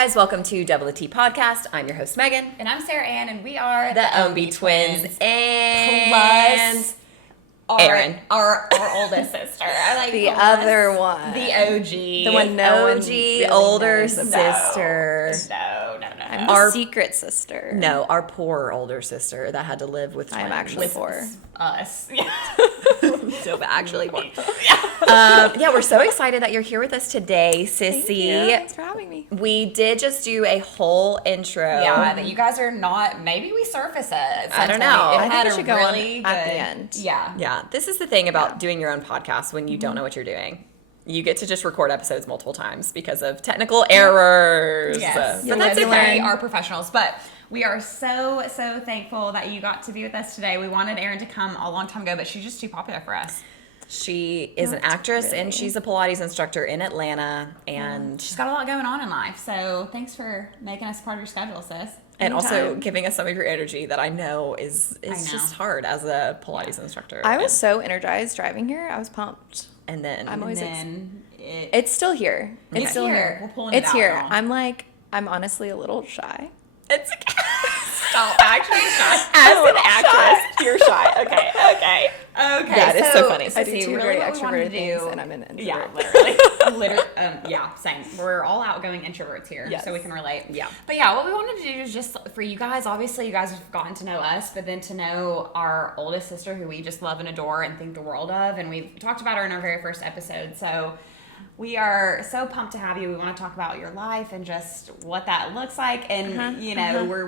guys, welcome to Double the T Podcast. I'm your host, Megan. And I'm Sarah Ann, and we are The Ownbey twins. And plus Erin. Our oldest sister. I like the other one. The OG. The one no one really older knows about. sister. No. I'm the secret sister. No, our poor older sister that had to live with twins. I'm actually poor. Us. So actually poor. Yeah, we're so excited that you're here with us today, Sissy. Thank you. Thanks for having me. We did just do a whole intro. Yeah, that you guys are not. Maybe we surface it. I don't know. I think it should go on at the end. Yeah. Yeah, this is the thing about doing your own podcast when you don't know what you're doing. You get to just record episodes multiple times because of technical errors. Yes. But that's okay. We are professionals. But we are so thankful that you got to be with us today. We wanted Erin to come a long time ago, but she's just too popular for us. She is an actress and she's a Pilates instructor in Atlanta. And She's got a lot going on in life. So thanks for making us part of your schedule, sis. and also Anytime. giving us some of your energy that I know is just hard as a Pilates instructor. I was so energized driving here. I was pumped. And then I'm always It's still here. It's still here. here. We're pulling it It's out here. now. I'm honestly a little shy. it's Stop. Actually, as an actress, you're shy. Okay. Okay. That is so funny. I do See, two really very what we wanted extroverted to things, do- and I'm an introvert. Yeah, literally. Yeah, same. We're all outgoing introverts here, Yes. so we can relate. Yeah. But yeah, what we wanted to do is just for you guys, obviously you guys have gotten to know us, but then to know our oldest sister who we just love and adore and think the world of, and we've talked about her in our very first episode, so we are so pumped to have you. We want to talk about your life and just what that looks like, and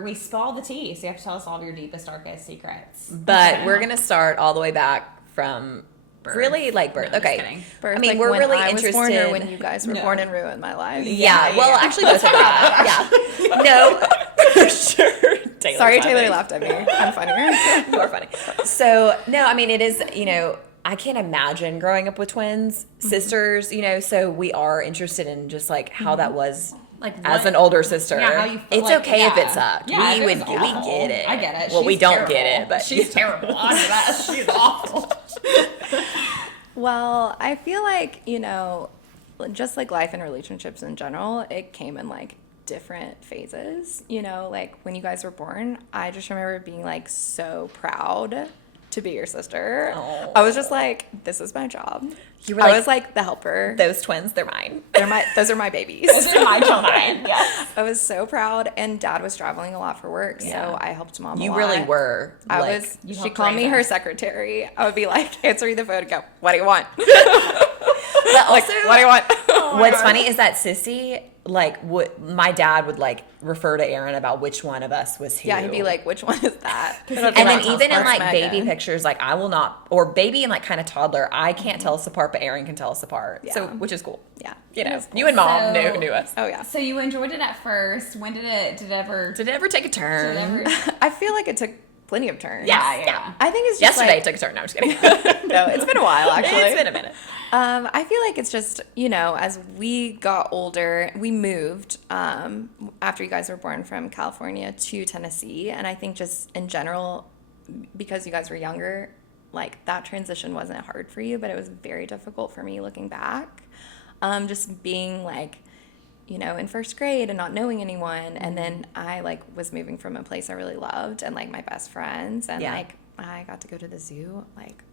we spill all the tea, so you have to tell us all of your deepest, darkest secrets. But we're going to start all the way back from birth. Really like birth. No, just okay. kidding. Birth, I mean, like we're when really I was interested. born or when you guys were born and ruined my life. Yeah, well, actually, both of that. Yeah. No, for sure. Taylor laughed at me. I'm funnier. More funny. So, no, I mean, it is, I can't imagine growing up with twins, sisters, so we are interested in just like how that was Like as what- an older sister. Yeah, how you feel it's like- okay if yeah. it sucked. Yeah, we if it was we awful. get it. I get it. Well, we She's don't terrible. get it, but she's terrible. I know that. She's awful. Well, I feel like, just like life and relationships in general, it came in like different phases. Like when you guys were born, I just remember being like so proud to be your sister. Oh. I was just like, this is my job. You were I like, was like the helper. those twins, they're mine. Those are my babies. Those are my children. Yes. I was so proud, and Dad was traveling a lot for work, Yeah. so I helped Mom a You lot. really were. She helped called me raise her us. secretary. I would be like answering the phone and go, what do you want? But Like, also, what do you want? what's funny is that Sissy, my dad would refer to Erin about which one of us was who. Yeah, he'd be like, which one is that? and then even in Sparks baby Megan. pictures, I will not, or baby and kind of toddler, I can't tell us apart, but Erin can tell us apart. So, Yeah. which is cool. Yeah. You know, It was cool. you and Mom So- knew us. Oh, yeah. So you enjoyed it at first. When did it ever? Did it ever take a turn? I feel like it took plenty of turns. Yeah. I think it's just Yesterday like, it took a turn. No, I'm just kidding. no, it's been a while, actually. It's been a minute. I feel like it's just, as we got older, we moved after you guys were born from California to Tennessee. And I think just in general, because you guys were younger, that transition wasn't hard for you, but it was very difficult for me looking back. Just being in first grade and not knowing anyone. And then I was moving from a place I really loved and my best friends. And Yeah. I got to go to the zoo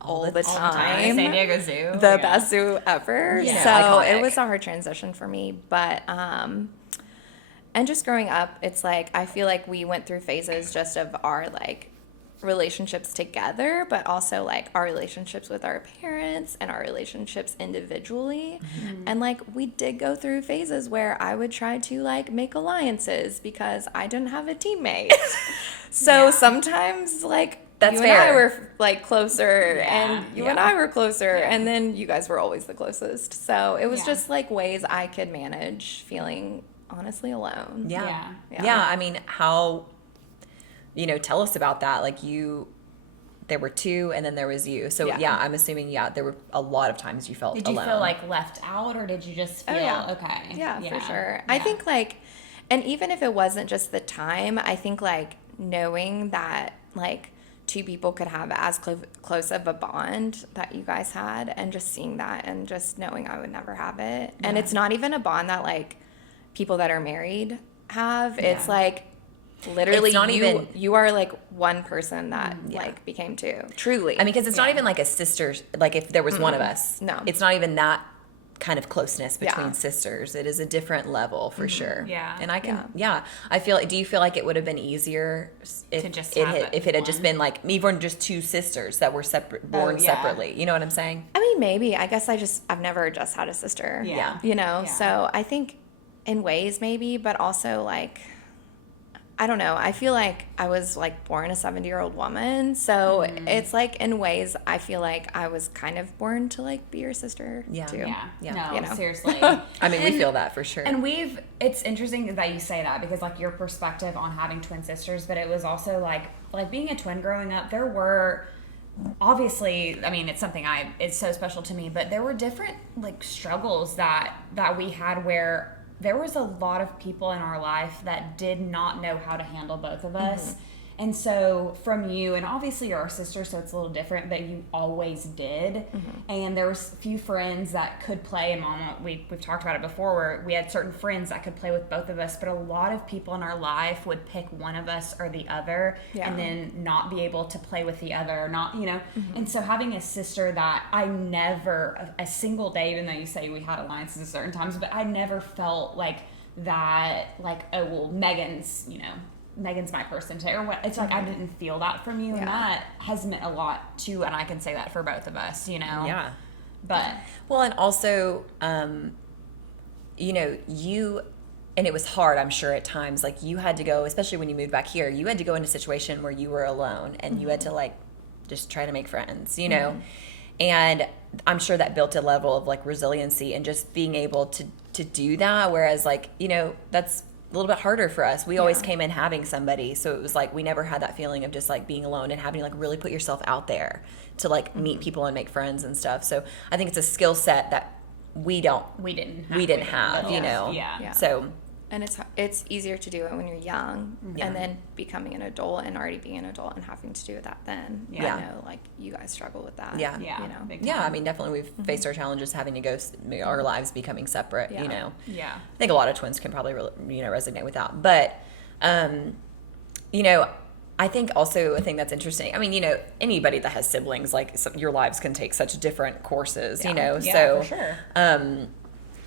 All all the the time. San Diego Zoo. the best zoo ever. Yeah. So Iconic. it was a hard transition for me. But, and just growing up, it's I feel like we went through phases just of our relationships together, but also our relationships with our parents and our relationships individually. Mm-hmm. And we did go through phases where I would try to make alliances because I didn't have a teammate. So Yeah. sometimes That's you fair. and I were closer, Yeah. and you and I were closer, and then you guys were always the closest. So it was Yeah. just ways I could manage feeling honestly alone. Yeah. Yeah. Yeah. I mean, how, tell us about that. There were two and then there was you. So, Yeah. I'm assuming, there were a lot of times you felt Did you alone. feel left out, or did you just feel okay? Yeah, for sure. Yeah. I think and even if it wasn't just the time, I think knowing that two people could have as close of a bond that you guys had, and just seeing that and just knowing I would never have it. And it's not even a bond that people that are married have. Yeah. It's like literally It's not you are like one person that like became two. Truly. I mean, because it's not even like a sister, like if there was one of us. No. It's not even that kind of closeness between Yeah. sisters. It is a different level for sure. Yeah. And I can, I feel like, do you feel like it would have been easier if To just it have had, it if it had just one? been like even just two sisters that were born yeah. separately? You know what I'm saying? I mean, maybe. I guess I've never just had a sister. Yeah. You know, Yeah. so I think in ways maybe, but also like, I don't know. I feel like I was like born a 70-year-old woman. So it's like in ways I feel like I was kind of born to like be your sister Yeah. too. Yeah. Yeah. No, You know. seriously. I mean, we And- feel that for sure. And it's interesting that you say that because like your perspective on having twin sisters, but it was also like being a twin growing up, there were obviously, I mean, it's something it's so special to me, but there were different like struggles that we had where there was a lot of people in our life that did not know how to handle both of us. And so from you, and obviously you're our sister, so it's a little different, but you always did. And there was a few friends that could play, and Mama, we've talked about it before, where we had certain friends that could play with both of us, but a lot of people in our life would pick one of us or the other, Yeah. and then not be able to play with the other, not, you know. And so having a sister that I never, a single day, even though you say we had alliances at certain times, but I never felt like that, like, oh, well, Megan's my person today, or what? It's like I didn't feel that from you, and that has meant a lot too. And I can say that for both of us, you know. Yeah. But Well, and also, you know, and it was hard, I'm sure, at times. Like, you had to go, especially when you moved back here, you had to go in a situation where you were alone and you had to, like, just try to make friends, you know? And I'm sure that built a level of, like, resiliency and just being able to do that. Whereas, like, you know, that's a little bit harder for us. We always came in having somebody. So it was like we never had that feeling of just, like, being alone and having to, like, really put yourself out there to, like, meet people and make friends and stuff. So I think it's a skill set that we didn't have, you know? Yeah. So And it's easier to do it when you're young, and then becoming an adult and already being an adult and having to do that then. Yeah. I know, like, you guys struggle with that. Yeah. Yeah. You know. Big yeah, time. I mean, definitely we've faced our challenges having to go, our lives becoming separate, Yeah. you know? Yeah. I think a lot of twins can probably, you know, resonate with that. But, you know, I think also a thing that's interesting, I mean, you know, anybody that has siblings, like, your lives can take such different courses, you know? Yeah, so, for sure.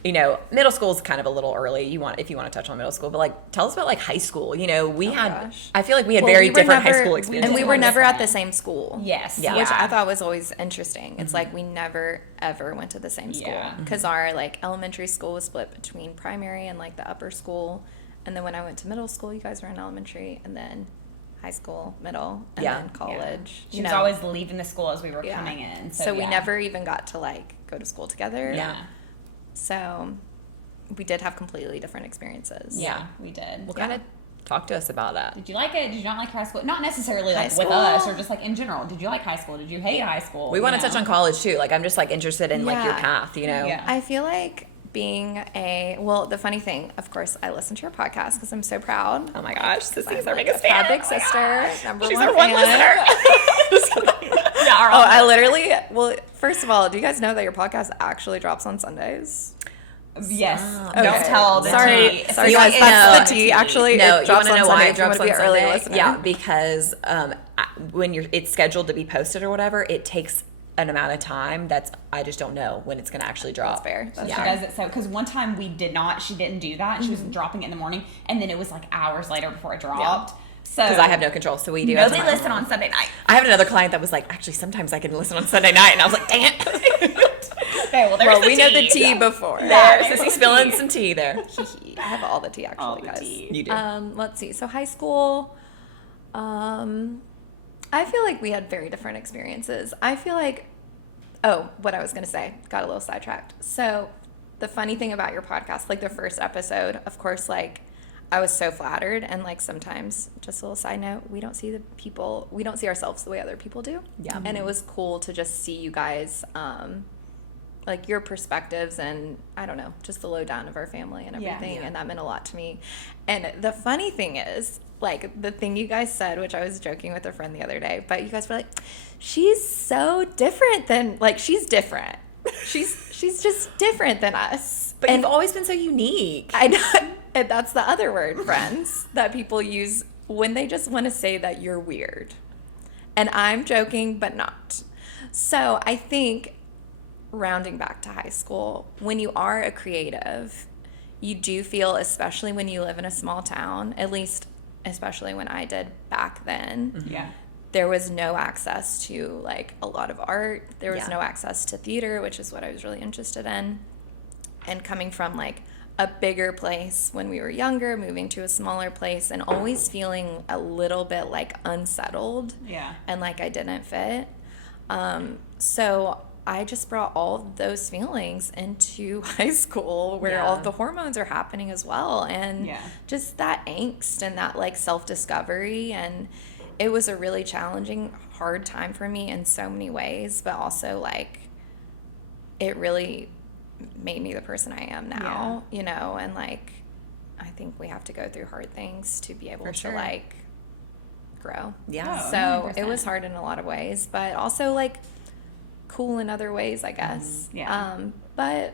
you know, middle school is kind of a little early. If you want to touch on middle school, but, like, tell us about, like, high school. You know, gosh. I feel like we had Well, very we were different high never- school experiences. And we were never different. at the same school. Yes. Yeah. Which I thought was always interesting. It's like we never ever went to the same school Yeah. because our like elementary school was split between primary and like the upper school, and then when I went to middle school, you guys were in elementary, and then high school, middle, and Yeah. then college. She you was know? always leaving the school as we were Yeah. coming in. So we yeah. never even got to like go to school together. Yeah. So we did have completely different experiences. Yeah, we did. Well, kind of talk to us about that. Did you like it? Did you not like high school? Not necessarily like High with school? us or just like in general. Did you like high school? Did you hate high school? We want to touch on college, too. Like, I'm just, like, interested in, like, your Yeah. path, you know? Yeah. I feel like the funny thing, of course, I listen to your podcast because I'm so proud. Oh, my gosh. This I'm is our like biggest a fan. proud big Oh, my sister. gosh. Number She's one our one fan. listener. Yeah, our Oh, I literally, well, first of all, do you guys know that your podcast actually drops on Sundays? Yes. Okay. Don't tell the Sorry, tea. sorry You guys, want- that's no. the tea. Actually, No, it you drops want to on know Sunday why if it you drops want on to be an early Sunday? listener. Yeah, because when it's scheduled to be posted or whatever, it takes an amount of time I just don't know when it's going to actually drop. That's fair. That's She fair. does it so because one time she didn't do that, and she was dropping it in the morning, and then it was like hours later before it dropped. So Because I have no control, so we do have nobody to- listen on Sunday night. I have another client that was like, actually, sometimes I can listen on Sunday night, and I was like, dang it. Okay, well, there's Well, the we know the tea. tea before. There, Sissy spilling some tea there. I have all the tea, actually, All the guys. tea. You do. Let's see. So high school, I feel like we had very different experiences. I feel like, what I was going to say, got a little sidetracked. So the funny thing about your podcast, like the first episode, of course, like I was so flattered, and like sometimes, just a little side note, we don't see ourselves the way other people do. Yeah. And it was cool to just see you guys, like your perspectives and I don't know, just the lowdown of our family and everything. Yeah. And that meant a lot to me. And the funny thing is, like the thing you guys said, which I was joking with a friend the other day, but you guys were like, she's so different than, like, she's different. She's just different than us. But and you've always been so unique. I know, And that's the other word, friends, that people use when they just want to say that you're weird. And I'm joking, but not. So I think, rounding back to high school, when you are a creative, you do feel, especially when you live in a small town, at least especially when I did back then, Yeah. there was no access to like a lot of art. There was Yeah. no access to theater, which is what I was really interested in. And coming from like a bigger place when we were younger, moving to a smaller place, and always feeling a little bit like unsettled Yeah. and like I didn't fit. So I just brought all those feelings into high school where Yeah. all the hormones are happening as well. And Yeah. just that angst and that like self-discovery. And it was a really challenging, hard time for me in so many ways, but also like it really made me the person I am now, you know, and like I think we have to go through hard things to be able For to sure. like grow. Yeah. Oh. So it 100%. was hard in a lot of ways, but also like cool in other ways, I guess. Yeah. But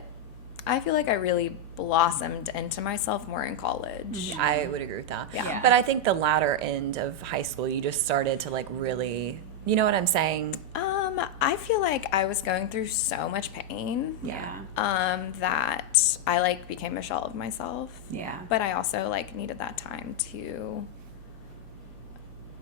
I feel like I really blossomed into myself more in college. I would agree with that. Yeah. But I think the latter end of high school, you just started to like really, you know what I'm saying? I feel like I was going through so much pain. Yeah. That I like became a shell of myself. Yeah. But I also like needed that time to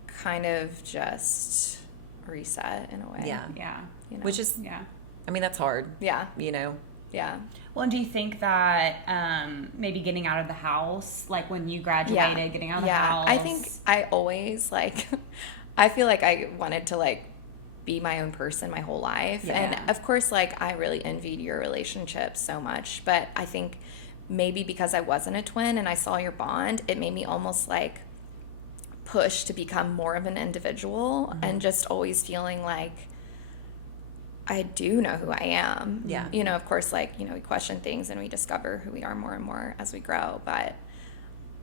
kind of just reset in a way. Yeah. Yeah. You know? Which is, Yeah. I mean, that's hard, yeah. you know? Yeah. Well, and do you think that maybe getting out of the house, like when you graduated, getting out of the house? I think I always like I feel like I wanted to like be my own person my whole life. Yeah. And of course like I really envied your relationship so much, but I think maybe because I wasn't a twin and I saw your bond, it made me almost like push to become more of an individual and just always feeling like I do know who I am. Yeah. You know, of course, like, you know, we question things and we discover who we are more and more as we grow. But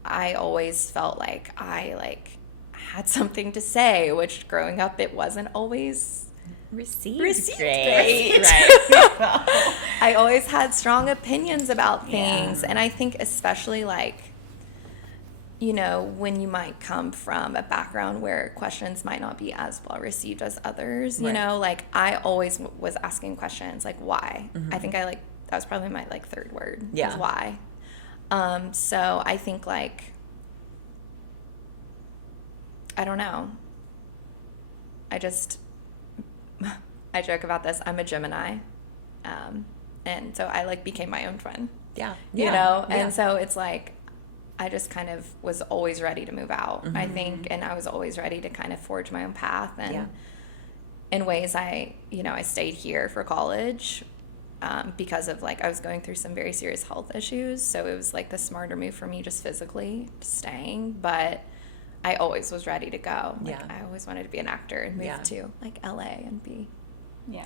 I always felt like I like had something to say, which growing up, it wasn't always Received great. Right. I always had strong opinions about things. Yeah. And I think especially like, you know, when you might come from a background where questions might not be as well received as others, you Right. know, like I always was asking questions like why. I think I like, that was probably my like third word. Yeah. Was why. So I think like, I don't know. I joke about this. I'm a Gemini. And so I like became my own friend, Yeah. you know? Yeah. And so it's like, I just kind of was always ready to move out, I think. And I was always ready to kind of forge my own path. And Yeah. in ways I stayed here for college because of like, I was going through some very serious health issues. So it was like the smarter move for me just physically staying. But I always was ready to go. Like, Yeah. I always wanted to be an actor and move Yeah. to like LA and be Yeah.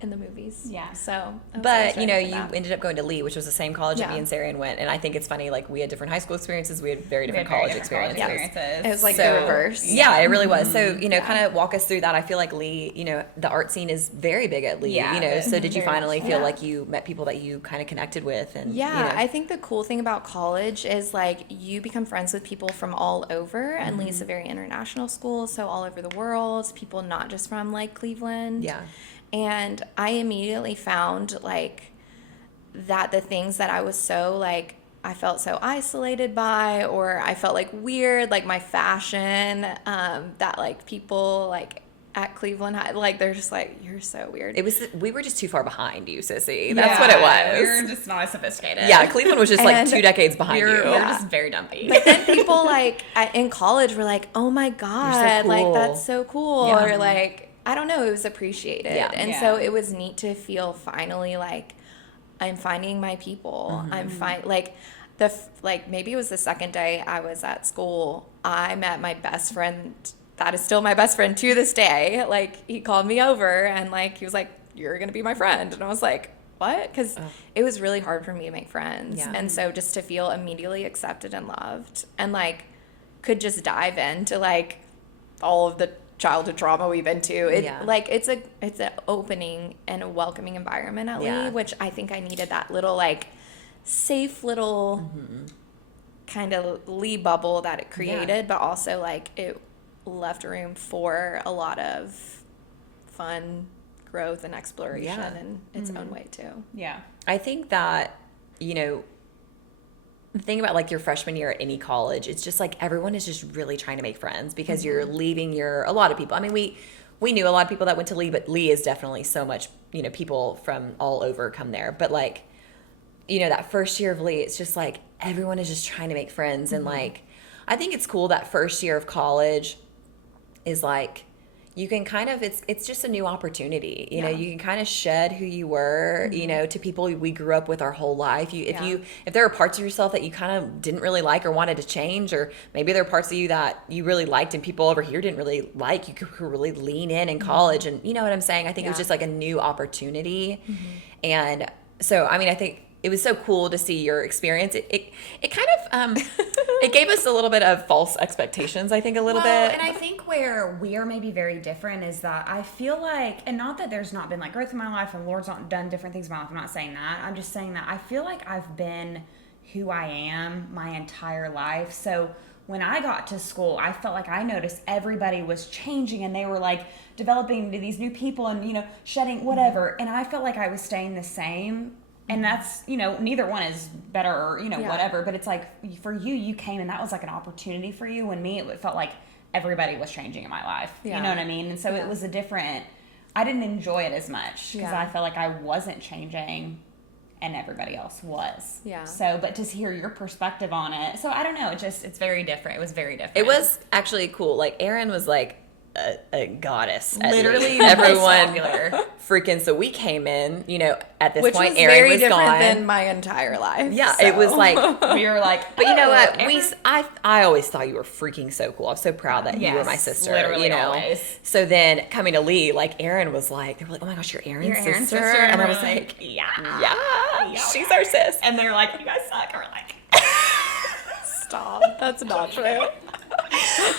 in the movies. Yeah. So, I was always But, you know, ready for you that. ended up going to Lee, which was the same college that Yeah. me and Erin went. And I think it's funny, like, we had different high school experiences. We had very different We had college very different experiences. experiences. It was like So- the reverse. Yeah, it really was. So, you know, Yeah. kind of walk us through that. I feel like Lee, you know, the art scene is very big at Lee, Yeah, you know. So did you very finally much feel so. like you met people that you kind of connected with? And Yeah, you know, I think the cool thing about college is like you become friends with people from all over, and Lee's a very international school, so all over the world, people not just from like Cleveland. Yeah. And I immediately found like that the things that I was so like I felt so isolated by, or I felt like weird, like my fashion, that like people like at Cleveland High, like they're just like, you're so weird. it was, we were just too far behind you, sissy. That's what it was. We were just not as sophisticated. Yeah, Cleveland was just like And 2 decades behind We were, you. we were Yeah. just very dumpy. But then people like in college were like, oh my God, like cool. that's so cool. Yeah. Or like, I don't know, it was appreciated. Yeah. And Yeah. so it was neat to feel finally like I'm finding my people. I'm like like maybe it was the second day I was at school, I met my best friend that is still my best friend to this day. Like he called me over and like he was like, you're gonna be my friend. And I was like, what? Because it was really hard for me to make friends. Yeah. And so just to feel immediately accepted and loved and like could just dive into like all of the childhood trauma we've been to. It Yeah. like it's an opening and a welcoming environment at Yeah. Lee, which I think I needed that little like safe little kind of Lee bubble that it created, but also like it left room for a lot of fun growth and exploration in its own way too. Yeah. I think that, you know, the thing about like your freshman year at any college, it's just like everyone is just really trying to make friends because you're leaving a lot of people. I mean, we knew a lot of people that went to Lee, but Lee is definitely so much, you know, people from all over come there. But like, you know, that first year of Lee, it's just like everyone is just trying to make friends. And like, I think it's cool that first year of college is like, you can kind of, it's just a new opportunity. You know, you can kind of shed who you were, you know, to people we grew up with our whole life. If there are parts of yourself that you kind of didn't really like or wanted to change, or maybe there are parts of you that you really liked and people over here didn't really like, you could really lean in college. And you know what I'm saying? I think it was just like a new opportunity. And so, I mean, I think it was so cool to see your experience. It kind of, it gave us a little bit of false expectations, I think, a little bit. And I think where we are maybe very different is that I feel like, and not that there's not been like growth in my life and Lord's not done different things in my life. I'm not saying that. I'm just saying that I feel like I've been who I am my entire life. So when I got to school, I felt like I noticed everybody was changing and they were like developing into these new people and, you know, shedding whatever. And I felt like I was staying the same. And that's, you know, neither one is better or, you know, whatever. But it's like, for you came and that was like an opportunity for you. And me, it felt like everybody was changing in my life. You know what I mean? And so it was a different, I didn't enjoy it as much because I felt like I wasn't changing and everybody else was. Yeah. So, but to hear your perspective on it. So I don't know. It's very different. It was very different. It was actually cool. Like, Erin was like a goddess. Literally everyone freaking. So we came in, you know, at this Which point, was Erin very was different gone. than my entire life. Yeah, so. it was like, we were like, but you know what? I always thought you were freaking so cool. I'm so proud that you were my sister. Literally you know? always. So then coming to Lee, like Erin was like, they were like, oh my gosh, you're Erin's sister. And I was like, yeah, she's our sis. And they're like, you guys suck. Or like, Stop. That's not true.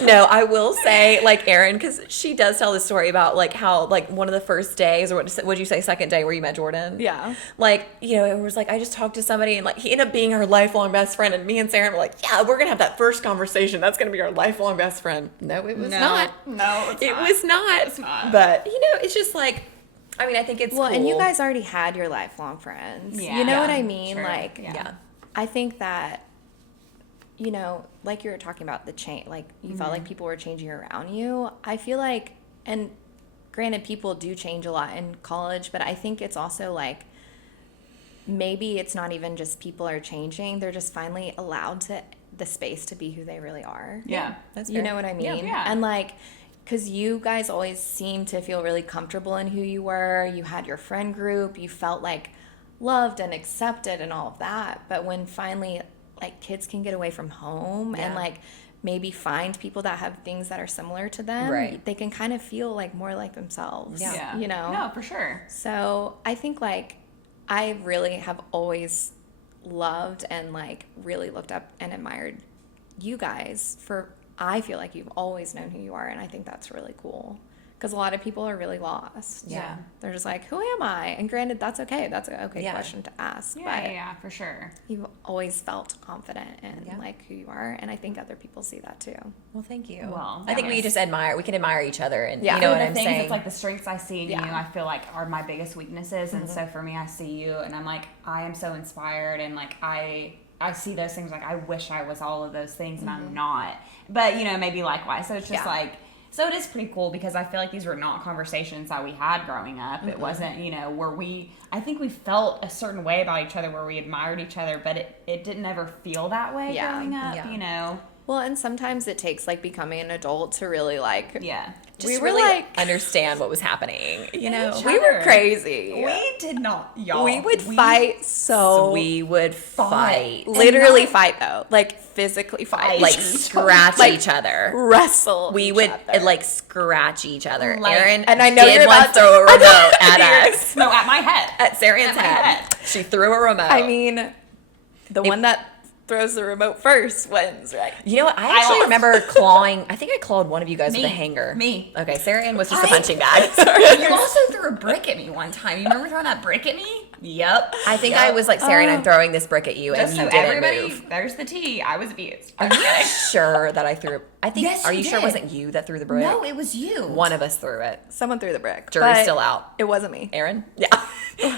No, I will say, like, Erin, because she does tell the story about, like, how, like, one of the first days, or what'd you say, second day where you met Jordan? Yeah. Like, you know, it was like, I just talked to somebody, and, like, he ended up being our lifelong best friend, and me and Sarah were like, yeah, we're going to have that first conversation. That's going to be our lifelong best friend. No, it was not. No, It was not. It's not. But, you know, it's just like, I mean, I think it's Well, cool. and you guys already had your lifelong friends. Yeah. You know what Yeah, I mean? sure. Like, Yeah. I think that, you know, like you were talking about the change, like you felt like people were changing around you. I feel like, and granted, people do change a lot in college, but I think it's also like, maybe it's not even just people are changing. They're just finally allowed to the space to be who they really are. Yeah. That's You fair. know what I mean? Yeah. And like, because you guys always seemed to feel really comfortable in who you were. You had your friend group. You felt like loved and accepted and all of that. But when finally, like, kids can get away from home and like maybe find people that have things that are similar to them, Right. they can kind of feel like more like themselves. Yeah. You know? No, for sure. So I think like I really have always loved and like really looked up and admired you guys for, I feel like you've always known who you are, and I think that's really cool because a lot of people are really lost. Yeah. They're just like, who am I? And granted, that's okay. That's an okay Yeah. question to ask. Yeah, but yeah, for sure. you've always felt confident in Yeah. like who you are, and I think other people see that too. Well, thank you. Well, I think we yes. just we can admire each other, and Yeah. you know The what I'm things, saying? It's like the strengths I see in Yeah. you, I feel like are my biggest weaknesses. And so for me, I see you and I'm like, I am so inspired, and like I see those things like I wish I was all of those things and I'm not. But you know, maybe likewise. So it's just Yeah. like, so it is pretty cool because I feel like these were not conversations that we had growing up. It wasn't, you know, where I think we felt a certain way about each other where we admired each other, but it didn't ever feel that way Yeah. growing up, Yeah. you know? Well, and sometimes it takes like becoming an adult to really like. Yeah. just we were really like understand what was happening, you know? each we were other. crazy. We did not, y'all. We would fight so We would fight. literally fight though, like physically fight, Like scratch Like, each other. wrestle. We each would other. like scratch each other. Like- Erin and I know did you're once about to- throw a I know remote at you're- us. No, at my head. At Sarian's At my head. head. She threw a remote. I mean, the one that throws the remote first wins, right? You know what? I actually lost. remember clawing. I think I clawed one of you guys with a Me. hanger. Me. Okay, Sarian was just a I- punching bag. You also threw a brick at me one time. You remember throwing that brick at me? Yep. I think I was like, Sarah, and I'm throwing this brick at you, and Just you so didn't everybody, move. there's the tea. I was abused. Are you sure that I threw? I think. Yes, are you you sure it did. wasn't you that threw the brick? No, it was you. One of us threw it. Someone threw the brick. Jury's but still out. It wasn't me. Aaron? Yeah.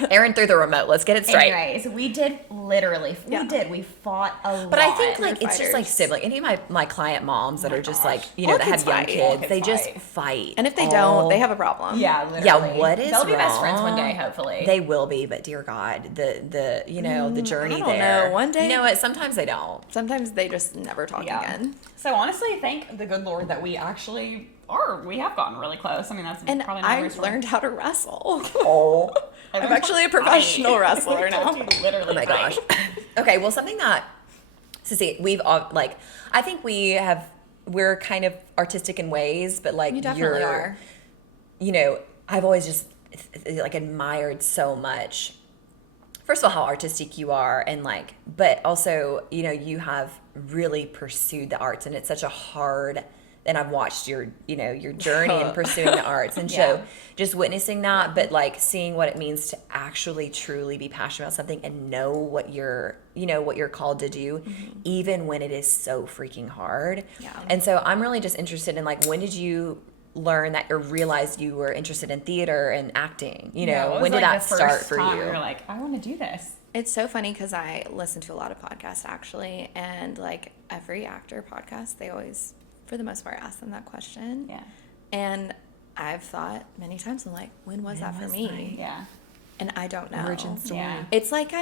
Aaron threw the remote. Let's get it straight. Anyways, we did literally. Yeah. We fought a lot. But I think like We're it's just like fighters. sibling. Any of my client moms that are just like, you know, All that have kids young fight. kids, All they kids just fight. fight. And if they all- don't, they have a problem. Yeah, literally. Yeah, what is They'll be best friends one wrong? day, hopefully. They will be, but dear God, the you know the journey I don't there. know. One day- you know what? Sometimes they don't. Sometimes they just never talk again. So honestly, thank the good Lord that we actually we have gotten really close. I mean, that's And probably not I every story. learned how to wrestle. Oh, I'm actually a professional wrestler now. Literally. oh my gosh. Okay, well, something that Sissy, we've all like. I think we're kind of artistic in ways, but like You definitely are. You know, I've always just like admired so much. First of all, how artistic you are, and like, but also, you know, you have really pursued the arts, and it's such a hard. And I've watched your journey in pursuing the arts, and Yeah. so just witnessing that, but like seeing what it means to actually truly be passionate about something and know what you're called to do, even when it is so freaking hard. Yeah. And so I'm really just interested in like, when did you learn that or realize you were interested in theater and acting? You know, what when was, did like, that the start first for time you? You're like, I want to do this. It's so funny because I listen to a lot of podcasts actually, and like every actor podcast, they always, for the most part, ask them that question. Yeah. And I've thought many times, I'm like, when was that for me? Yeah. And I don't know. Origin story. Yeah. It's like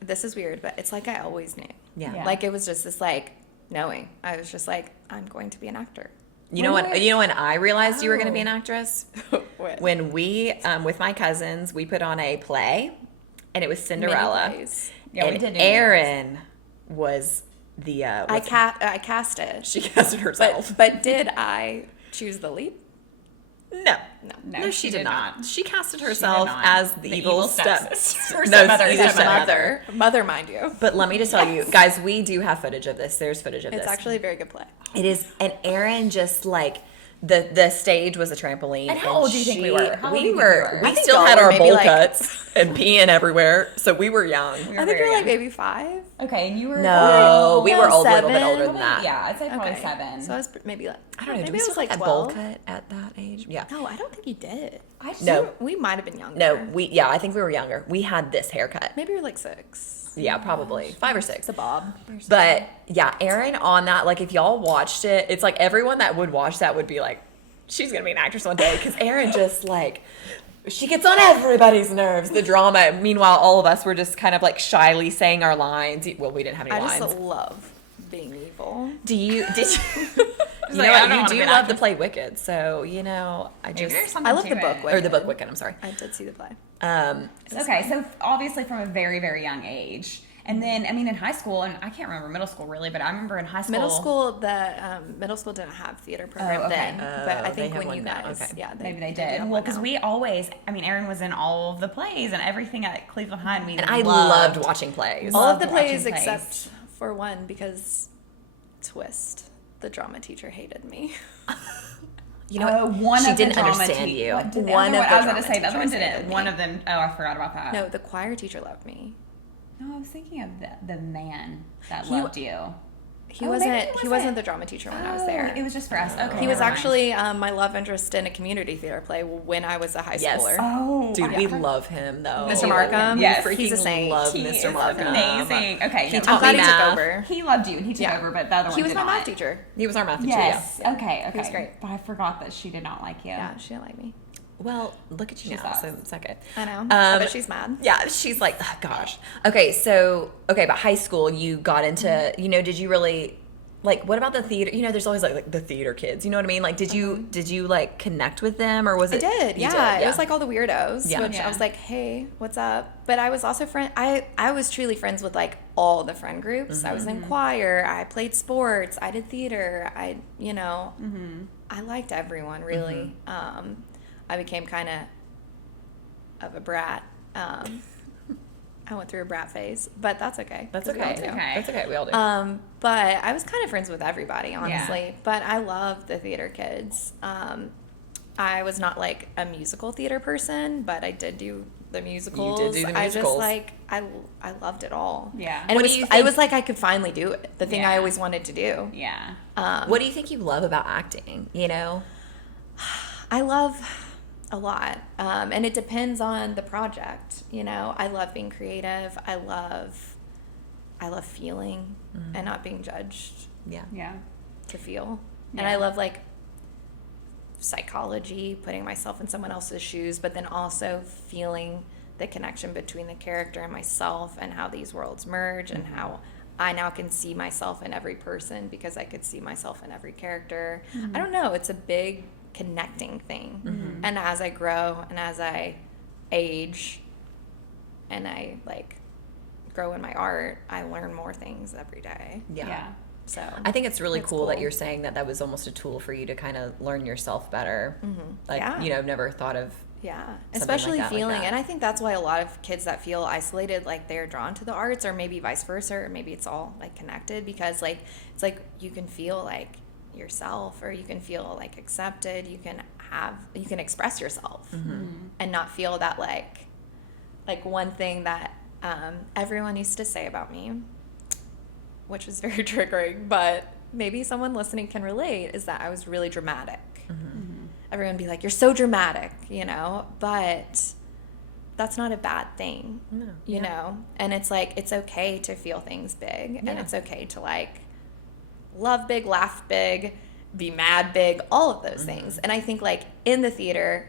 this is weird, but it's like I always knew. Yeah. Yeah. Like it was just this like knowing. I was just like, I'm going to be an actor. You know what? You know when I realized you were going to be an actress? What? When we, with my cousins, we put on a play, and it was Cinderella. Mini plays. Yeah, we and did do Erin was the. I cast it. She casted herself. But did I choose the lead? No. No, she she did did not. not. She casted herself not. as the, The evil evil step. stepsister. No, Stepmother, either stepmother. Mother, mind you. But let me just tell you, guys, we do have footage of this. There's footage of It's this. actually a very good play. It is, and Erin just like the stage was a trampoline. And how old do you think we were? How old do you think we were? We I think still y'all had were our maybe, bowl like- cuts and peeing everywhere, so we were young. We were I think very you're like young. maybe 5. Okay, and you were No, we No, were a little bit 7. older than that. Yeah, I'd say probably Okay. 7. So I was maybe like, I don't know. Did maybe we I still was like have that bowl 12. cut at that age? Yeah. No, I don't think you did. No. We might have been younger. No, I think we were younger. We had this haircut. Maybe you're like 6. Yeah, probably 5 or 6. It's a bob. But yeah, Erin on that, like if y'all watched it, it's like everyone that would watch that would be like, she's gonna be an actress one day, because Erin just like, she gets on everybody's nerves, the drama. Meanwhile, all of us were just kind of like shyly saying our lines. Well, we didn't have any I lines. just love being evil. Did you? You like, know I what? don't You wanna do be an love to actress. play Wicked, so you know, I Maybe just there's something I love to the it. book or the book Wicked. Wicked. I'm sorry. I did see the play. Okay, so obviously from a very, very young age. And then, I mean, in high school, and I can't remember middle school really, but I remember in high school. Middle school didn't have theater program okay. then, but I they think have when you one now. guys, Okay. yeah, Maybe they do did. have Well, one because now. we always, I mean, Erin was in all of the plays and everything at Cleveland High. And we And I loved watching plays. all of the loved watching plays plays. except for one because Twist, the drama teacher, hated me. You know what? one She of the didn't drama understand you. What did the One other of one, the I was going to drama say, the other one teachers didn't. hated One me. of them, oh, I forgot about that. No, the choir teacher loved me. No, I was thinking of the man that He- loved you. He Oh, wasn't. maybe he He wasn't. wasn't the drama teacher when I was there. It was just for us. Okay. He was never mind. actually my love interest in a community theater play when I was a high Yes. schooler. Oh, Dude, I we forgot. love him though. Mr. Markham. Yes. We He's a freaking saint. love He Mr. is Markham. amazing. Okay, He no, taught I'm glad me he took math. over. He loved you and he took Yeah. over, but the other one He was did my not. math teacher. He was our math teacher. Yes. Yeah. Okay. Okay. was great. But I forgot that she did not like you. Yeah, she didn't like me. Well, look at you She now. sucks. So second. I know. I bet she's mad. Yeah, she's like, oh, gosh. Okay, but high school, you got into, you know, did you really, like, what about the theater? You know, there's always like the theater kids. You know what I mean? Like, did you like connect with them, or was I it? did, you yeah. It was like all the weirdos, Yeah. which Yeah. I was like, hey, what's up? But I was also I was truly friends with like all the friend groups. I was in choir. I played sports. I did theater. I liked everyone really. I became kind of a brat. I went through a brat phase, but that's okay. That's 'cause we okay. all do. Okay. That's okay. We all do. But I was kind of friends with everybody, honestly. But I love the theater kids. I was not like a musical theater person, but I did do the musicals. You did do the I just musicals. like I loved it all. Yeah. And What it do was you I think- was like I could finally do it. The thing I Yeah. always wanted to do. Yeah. What do you think you love about acting? You know? I love a lot. And it depends on the project, you know. I love being creative. I love feeling and not being judged Yeah. Yeah. to feel. And Yeah. I love like psychology, putting myself in someone else's shoes, but then also feeling the connection between the character and myself and how these worlds merge and how I now can see myself in every person because I could see myself in every character. I don't know, it's a big connecting thing. And as I grow and as I age and I like grow in my art, I learn more things every day. Yeah. So I think it's really That's cool that cool. you're saying that was almost a tool for you to kind of learn yourself better. Like, Yeah. you know, I've never thought of yeah, like especially that, like feeling, that. and I think that's why a lot of kids that feel isolated, like they're drawn to the arts, or maybe vice versa, or maybe it's all like connected because like it's like you can feel like yourself, or you can feel like accepted. You can express yourself and not feel that like one thing that everyone used to say about me, which was very triggering, but maybe someone listening can relate, is that I was really dramatic. Everyone would be like, you're so dramatic, you know, but that's not a bad thing, No. you know? And it's like, it's okay to feel things big, and Yeah. it's okay to like love big, laugh big, be mad big, all of those things. And I think like in the theater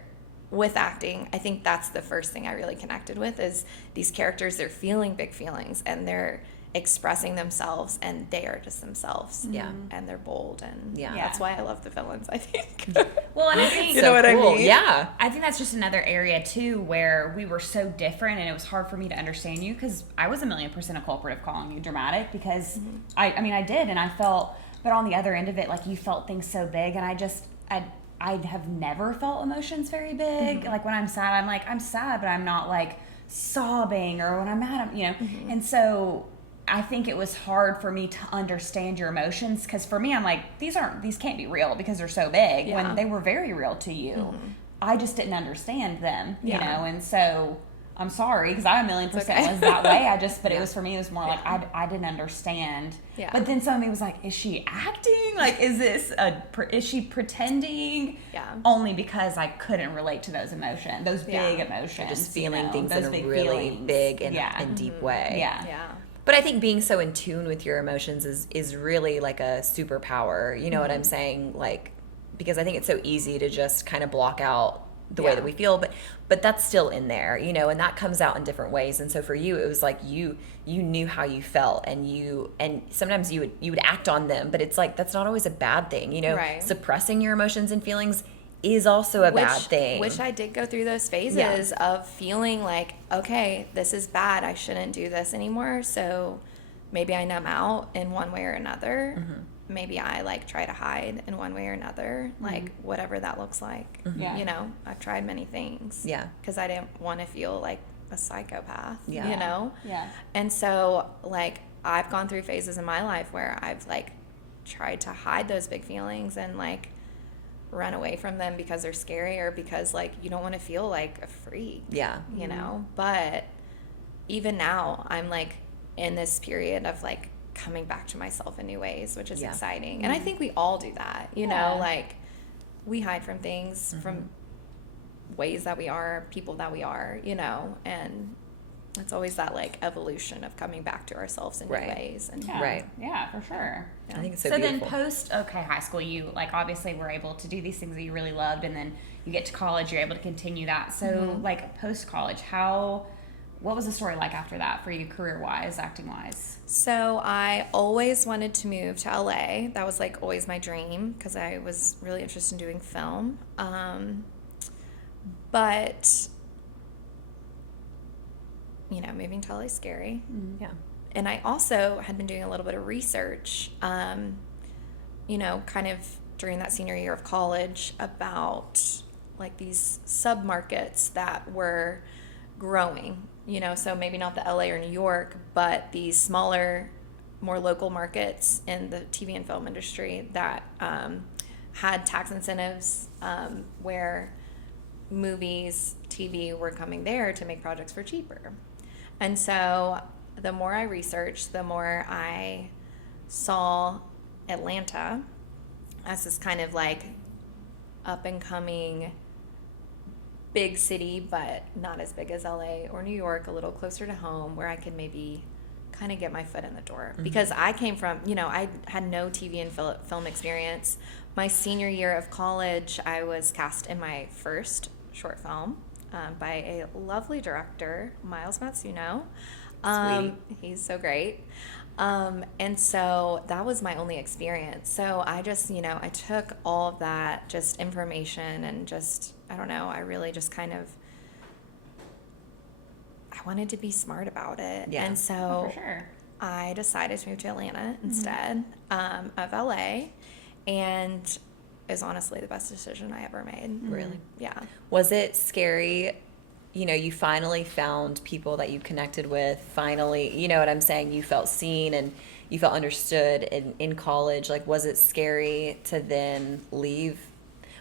with acting, I think that's the first thing I really connected with is these characters, they're feeling big feelings and they're expressing themselves and they are just themselves. Yeah. And they're bold, and Yeah. that's why I love the villains, I think. Well, and I think You know what I mean? Yeah. I think that's just another area too where we were so different, and it was hard for me to understand you because I was 1,000,000% a culprit of calling you dramatic because I mean I did, and I felt, but on the other end of it, like you felt things so big, and I have never felt emotions very big. Like when I'm sad, I'm like I'm sad, but I'm not like sobbing, or when I'm mad, I'm, you know, and so. I think it was hard for me to understand your emotions because for me, I'm like, these can't be real because they're so big Yeah. when they were very real to you. I just didn't understand them, you Yeah. know, and so I'm sorry because I 1,000,000% okay. was that way. I just, but Yeah. it was for me, it was more like I didn't understand. Yeah. But then somebody was like, is she acting? Like, is she pretending? Yeah. Only because I couldn't relate to those emotions, those big Yeah. emotions. Just you feeling know, things those in a big really feelings. big and, yeah. and deep way. Yeah. Yeah. But I think being so in tune with your emotions is really like a superpower. You know what I'm saying? Like, because I think it's so easy to just kind of block out the way Yeah. that we feel, but that's still in there, you know, and that comes out in different ways. And so for you, it was like you knew how you felt, and sometimes you would act on them, but it's like that's not always a bad thing, you know. Right. Suppressing your emotions and feelings is also a bad thing. Which I did go through those phases of feeling like, okay, this is bad. I shouldn't do this anymore. So maybe I numb out in one way or another. Maybe I like try to hide in one way or another, like whatever that looks like. Yeah. You know, I've tried many things. Yeah. Because I didn't want to feel like a psychopath. Yeah. You know? Yeah. And so, like, I've gone through phases in my life where I've, like, tried to hide those big feelings and, like, run away from them because they're scary or because, like, you don't want to feel like a freak, Yeah. you know? But even now, I'm, like, in this period of, like, coming back to myself in new ways, which is Yeah. exciting. And I think we all do that, you Yeah. know? Like, we hide from things, from ways that we are, people that we are, you know? And it's always that, like, evolution of coming back to ourselves in Right. new ways. And Yeah. Right. Yeah, for sure. I think it's so, So beautiful. then post high school, you like obviously were able to do these things that you really loved, and then you get to college, you're able to continue that. So like post college, what was the story like after that for you, career wise, acting wise? So I always wanted to move to LA. That was like always my dream because I was really interested in doing film. But you know, moving to LA is scary. Yeah. And I also had been doing a little bit of research, you know, kind of during that senior year of college about like these sub-markets that were growing, you know, so maybe not the LA or New York, but these smaller, more local markets in the TV and film industry that had tax incentives where movies, TV were coming there to make projects for cheaper. And so the more I researched, the more I saw Atlanta as this kind of like up and coming big city, but not as big as LA or New York, a little closer to home, where I could maybe kind of get my foot in the door. Because I came from, I had no TV and film experience. My senior year of college, I was cast in my first short film by a lovely director, Miles Matsuno. He's so great. And so that was my only experience. So I just, I took all of that just information and just, I don't know, I really just kind of, I wanted to be smart about it. Yeah. And so for sure. I decided to move to Atlanta instead of LA. And it was honestly the best decision I ever made. Really? Yeah. Was it scary? You finally found people that you connected with. Finally, you know what I'm saying? You felt seen and you felt understood in college. Like, was it scary to then leave?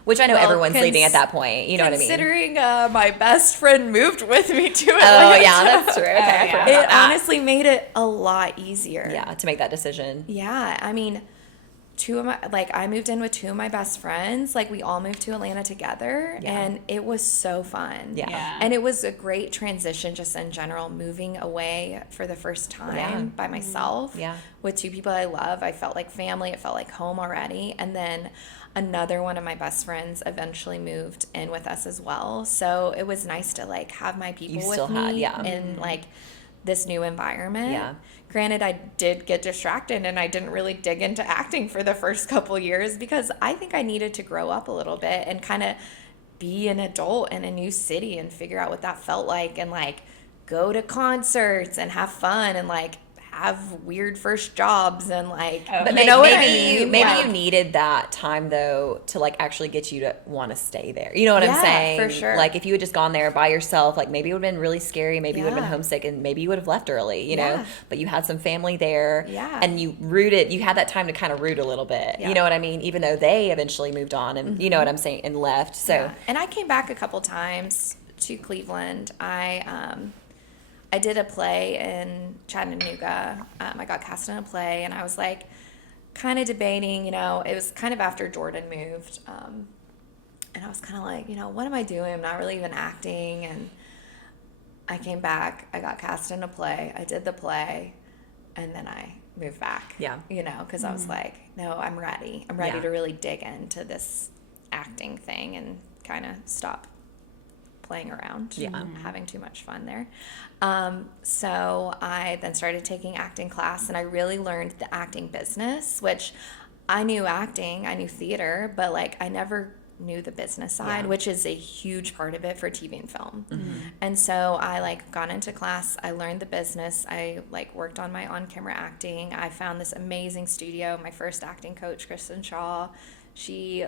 Which I know everyone's leaving at that point. You know what I mean? Considering my best friend moved with me to Atlanta. Oh, yeah, that's true. Okay, I forgot It about that. honestly made it a lot easier. Yeah, to make that decision. Yeah, I mean, I moved in with two of my best friends. Like, we all moved to Atlanta together, Yeah. and it was so fun. Yeah. And it was a great transition just in general, moving away for the first time by myself Yeah. with two people I love. I felt like family. It felt like home already. And then another one of my best friends eventually moved in with us as well. So it was nice to, like, have my people You with still me had, yeah. in, like, this new environment. Yeah. Granted, I did get distracted and I didn't really dig into acting for the first couple years because I think I needed to grow up a little bit and kind of be an adult in a new city and figure out what that felt like and, like, go to concerts and have fun and, like, have weird first jobs and, like, But you know what I maybe mean? Yeah. you needed that time though to, like, actually get you to want to stay there. You know what I'm Yeah, saying? for sure. Like, if you had just gone there by yourself, like, maybe it would have been really scary. Maybe you would have been Yeah. homesick, and maybe you would have left early. You know, Yeah. but you had some family there. Yeah. And you had that time to kind of root a little bit. Yeah. You know what I mean? Even though they eventually moved on, and you know what I'm saying, and left. So Yeah. And I came back a couple times to Cleveland. I did a play in Chattanooga. I got cast in a play, and I was, like, kind of debating, it was kind of after Jordan moved. And I was kind of like, what am I doing? I'm not really even acting. And I came back. I got cast in a play. I did the play, and then I moved back. Yeah. Because I was like, no, I'm ready. I'm ready Yeah. to really dig into this acting thing and kind of stop playing around, having too much fun there. So I then started taking acting class, and I really learned the acting business, which I knew acting, I knew theater, but, like, I never knew the business side, which is a huge part of it for TV and film. And so I, like, got into class, I learned the business, I, like, worked on my on-camera acting. I found this amazing studio. My first acting coach, Kristen Shaw, she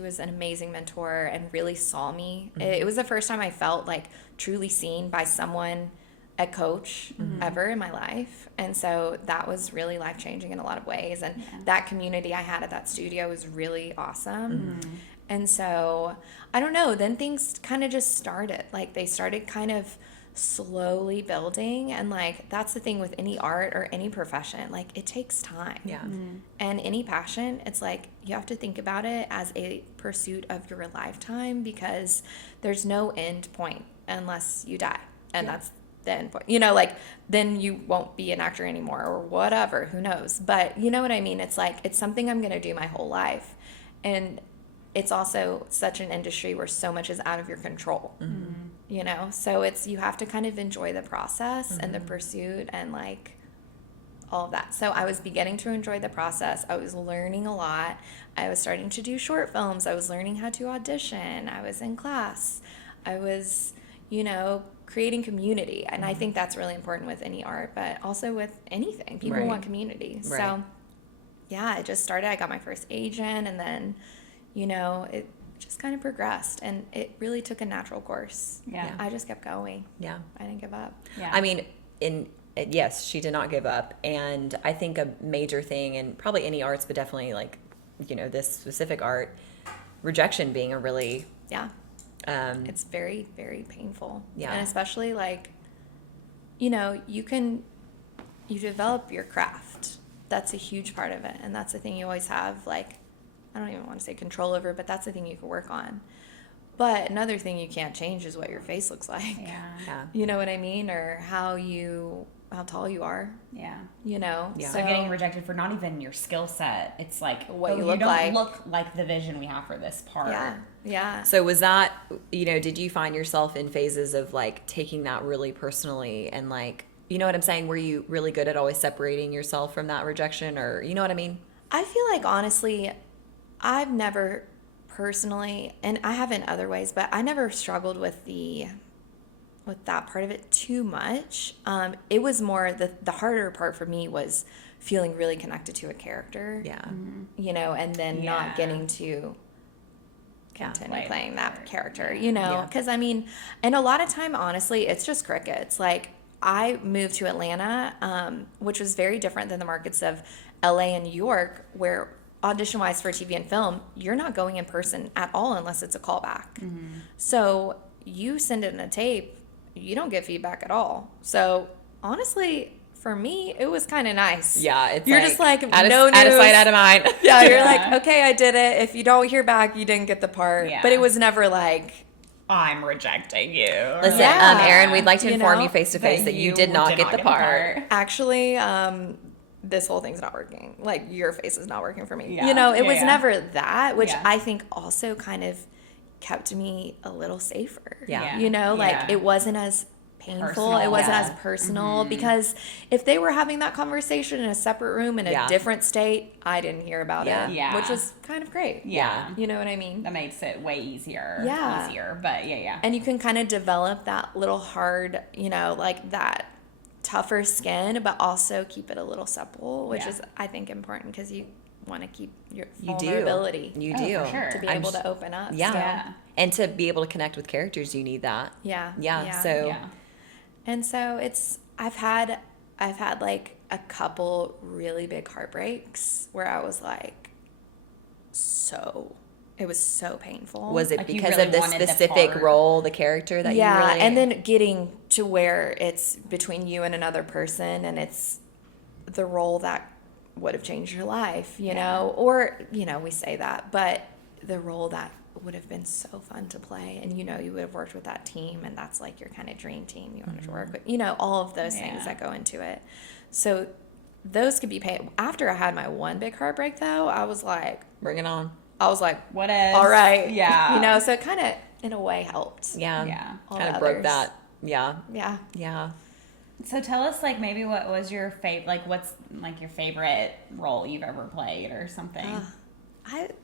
was an amazing mentor and really saw me. It was the first time I felt, like, truly seen by someone, a coach, ever in my life. And so that was really life-changing in a lot of ways. And that community I had at that studio was really awesome. And so, I don't know, then things kind of just started. Like, they started kind of slowly building, and, like, that's the thing with any art or any profession, like, it takes time. yeah. And any passion, it's like you have to think about it as a pursuit of your lifetime, because there's no end point unless you die, and that's the end point. Like, then you won't be an actor anymore or whatever, who knows. But you know what I mean? It's like, it's something I'm going to do my whole life. And it's also such an industry where so much is out of your control. So you have to kind of enjoy the process and the pursuit and, like, all of that. So I was beginning to enjoy the process. I was learning a lot. I was starting to do short films. I was learning how to audition. I was in class. I was, creating community. And I think that's really important with any art, but also with anything. People want community. Right. So, yeah, it just started. I got my first agent, and then, it just kind of progressed, and it really took a natural course. Yeah. I just kept going. Yeah. I didn't give up. Yeah. I mean, yes, she did not give up. And I think a major thing, and probably any arts, but definitely, like, you know, this specific art, rejection being a really, Yeah. It's very, very painful. Yeah. And especially like, you know, you develop your craft. That's a huge part of it. And that's the thing you always have, like, I don't even want to say control over, but that's the thing you can work on. But another thing you can't change is what your face looks like. Yeah. You know what I mean? Or how tall you are, Yeah. you know? Yeah. So getting rejected for not even your skill set, it's like What you you look don't like. look like the vision we have for this part. Yeah. Yeah. So was that, you know, did you find yourself in phases of like taking that really personally and like, you know what I'm saying? Were you really good at always separating yourself from that rejection, or you know what I mean? I feel like honestly, I've never personally, and I have in other ways, but I never struggled with that part of it too much. It was more the harder part for me was feeling really connected to a character. Yeah. You know, and then Yeah. not getting to Yeah. continue playing that part. character, you know? Yeah. Because I mean, and a lot of time, honestly, it's just crickets. Like, I moved to Atlanta, which was very different than the markets of LA and New York, where audition wise for TV and film, you're not going in person at all unless it's a callback. So you send in a tape, you don't get feedback at all. So honestly, for me, it was kind of nice. Yeah. It's You're just like, out of, no out of news. sight, out of mind. Yeah, you're Yeah. like, okay, I did it. If you don't hear back, you didn't get the part. Yeah. But it was never like, I'm rejecting you. Or Listen, Yeah. Erin, we'd like to You inform know, you face to face that you did not get the part. actually, this whole thing's not working. Like, your face is not working for me. Yeah. You know, it Yeah, was yeah. never that, which Yeah. I think also kind of kept me a little safer. Yeah. You know, like, Yeah. it wasn't as painful. Personal. It wasn't Yeah. as personal because if they were having that conversation in a separate room in a Yeah. different state, I didn't hear about Yeah. it, Yeah. which was kind of great. Yeah. You know what I mean? That makes it way easier. Yeah. Easier. But yeah. And you can kind of develop that little hard, you know, like that tougher skin, but also keep it a little supple, which Yeah. is, I think, important because you want to keep your You do. vulnerability You Oh, do. for sure. to be I'm able s- to open up. Yeah. So, Yeah. And to be able to connect with characters, you need that. yeah. Yeah. So Yeah. And so I've had like a couple really big heartbreaks where I was like, it was so painful. was it Like, you because really of the wanted the specific part. role, the character that yeah, you really... and then getting to where it's between you and another person and it's the role that would have changed your life, you know, or, you know, we say that, but the role that would have been so fun to play, and, you know, you would have worked with that team, and that's like your kind of dream team you wanted to work with, you know, all of those things Yeah. that go into it. So those could be paid. After I had my one big heartbreak, though, I was like, Bring it on. What if? all right. Yeah. You know, so it kind of, in a way, helped. Yeah. Yeah. All Kind of the broke others. that. Yeah. Yeah. Yeah. So tell us, like, maybe what was your what's like your favorite role you've ever played or something?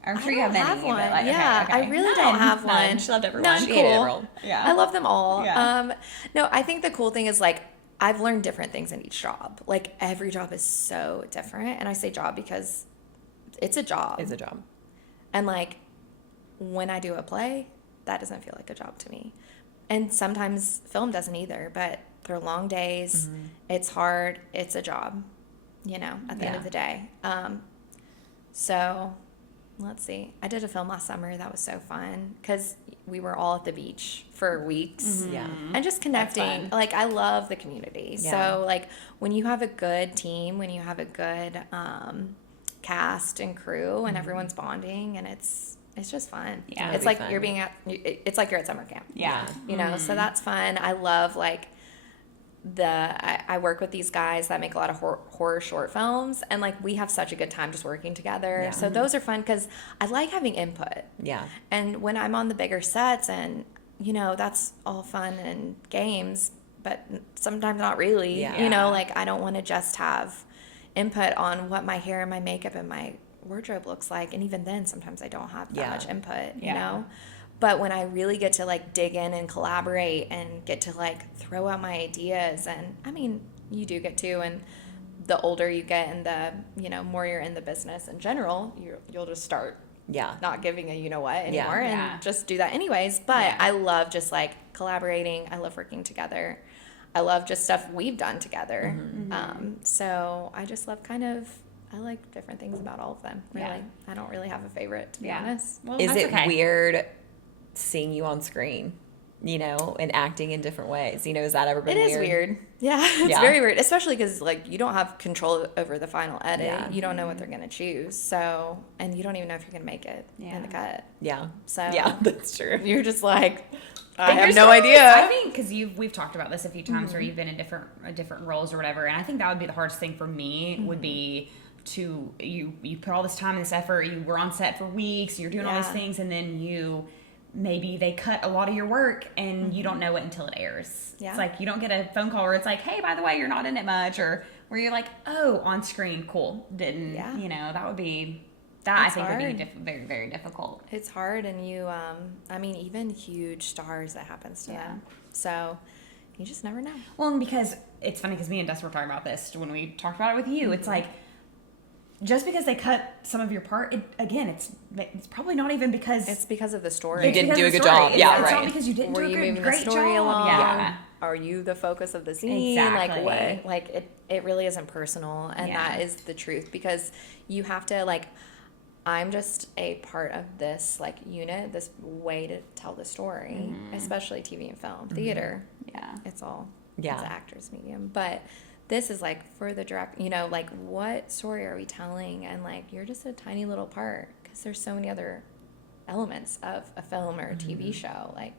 I'm sure you don't have many, one. but, like, yeah, okay. I really None. don't have None. one. She loved everyone. None. She Cool. hated every role. Yeah. I love them all. Yeah. No, I think the cool thing is like I've learned different things in each job. Like every job is so different, and I say job because it's a job. It's a job. And like when I do a play, that doesn't feel like a job to me. And sometimes film doesn't either, but they're long days. Mm-hmm. It's hard. It's a job, you know, at the end Yeah. of the day. So let's see. I did a film last summer that was so fun because we were all at the beach for weeks. Yeah. And just connecting. fun. Like, I love the community. Yeah. So, like, when you have a good team, when you have a good cast and crew and everyone's bonding and it's just fun. Yeah. It's It'll be like fun. it's like you're at summer camp. Yeah. You know, so that's fun. I love, like, I work with these guys that make a lot of horror short films, and like we have such a good time just working together. Yeah. So those are fun because I like having input. Yeah. And when I'm on the bigger sets, and you know, that's all fun and games, but sometimes not really. Yeah. You know, like I don't want to just have input on what my hair and my makeup and my wardrobe looks like, and even then, sometimes I don't have that Yeah. much input. You Yeah. know. But when I really get to like dig in and collaborate and get to like throw out my ideas, and I mean, you do get to, and the older you get and the, you know, more you're in the business in general, you'll just start Yeah. not giving a you know what Yeah. anymore and Yeah. just do that anyways. But Yeah. I love just like collaborating. I love working together. I love just stuff we've done together. So I just love kind of, I like different things about all of them. Really, Yeah. I don't really have a favorite, to be Yeah. honest. Well, Is that's it okay. weird seeing you on screen, you know, and acting in different ways? You know, has that ever been It weird? is weird. Yeah, it's Yeah. very weird, especially because like you don't have control over the final edit. Yeah. You don't know what they're gonna choose, so and you don't even know if you're gonna make it in the cut. Yeah. So Yeah, that's true. you're just like, I And have here's no the- idea. I think because we've talked about this a few times where you've been in different roles or whatever, and I think that would be the hardest thing for me would be to you put all this time and this effort. You were on set for weeks. You're doing all these Yeah. things, and then maybe they cut a lot of your work and you don't know it until it airs. Yeah. It's like you don't get a phone call where it's like, hey, by the way, you're not in it much, or where you're like, oh, on screen, cool, didn't Yeah. you know? That would be that It's I think would hard. be very, very difficult. It's hard, and you, I mean, even huge stars, that happens to Yeah. them. So you just never know. Well, and because it's funny because me and Dust were talking about this when we talked about it with you. It's like just because they cut some of your part, it's probably not even because It's because of the story. You it's didn't because do a of the good story. job. It's, Yeah, it's right. not because you didn't Were do a you good, moving great the story job. along? Yeah. Are you the focus of the scene? Exactly. Like what? Like it really isn't personal, and Yeah. that is the truth, because you have to like. I'm just a part of this like unit, this way to tell the story, especially TV and film, theater. Yeah. It's all Yeah. it's an actor's medium, but this is like for the direct. You know, like what story are we telling? And like you're just a tiny little part, because there's so many other elements of a film or a TV show, like.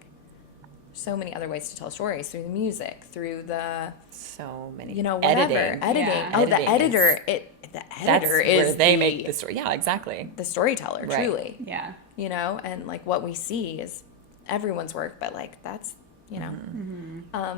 So many other ways to tell stories, through the music, through the So many. you know whatever editing. Yeah. Oh, the Editing editor. is- The That's editor where is they the, make the story. Yeah, exactly. the storyteller. Right. Truly, Yeah. you know, and like what we see is everyone's work, but like that's you know.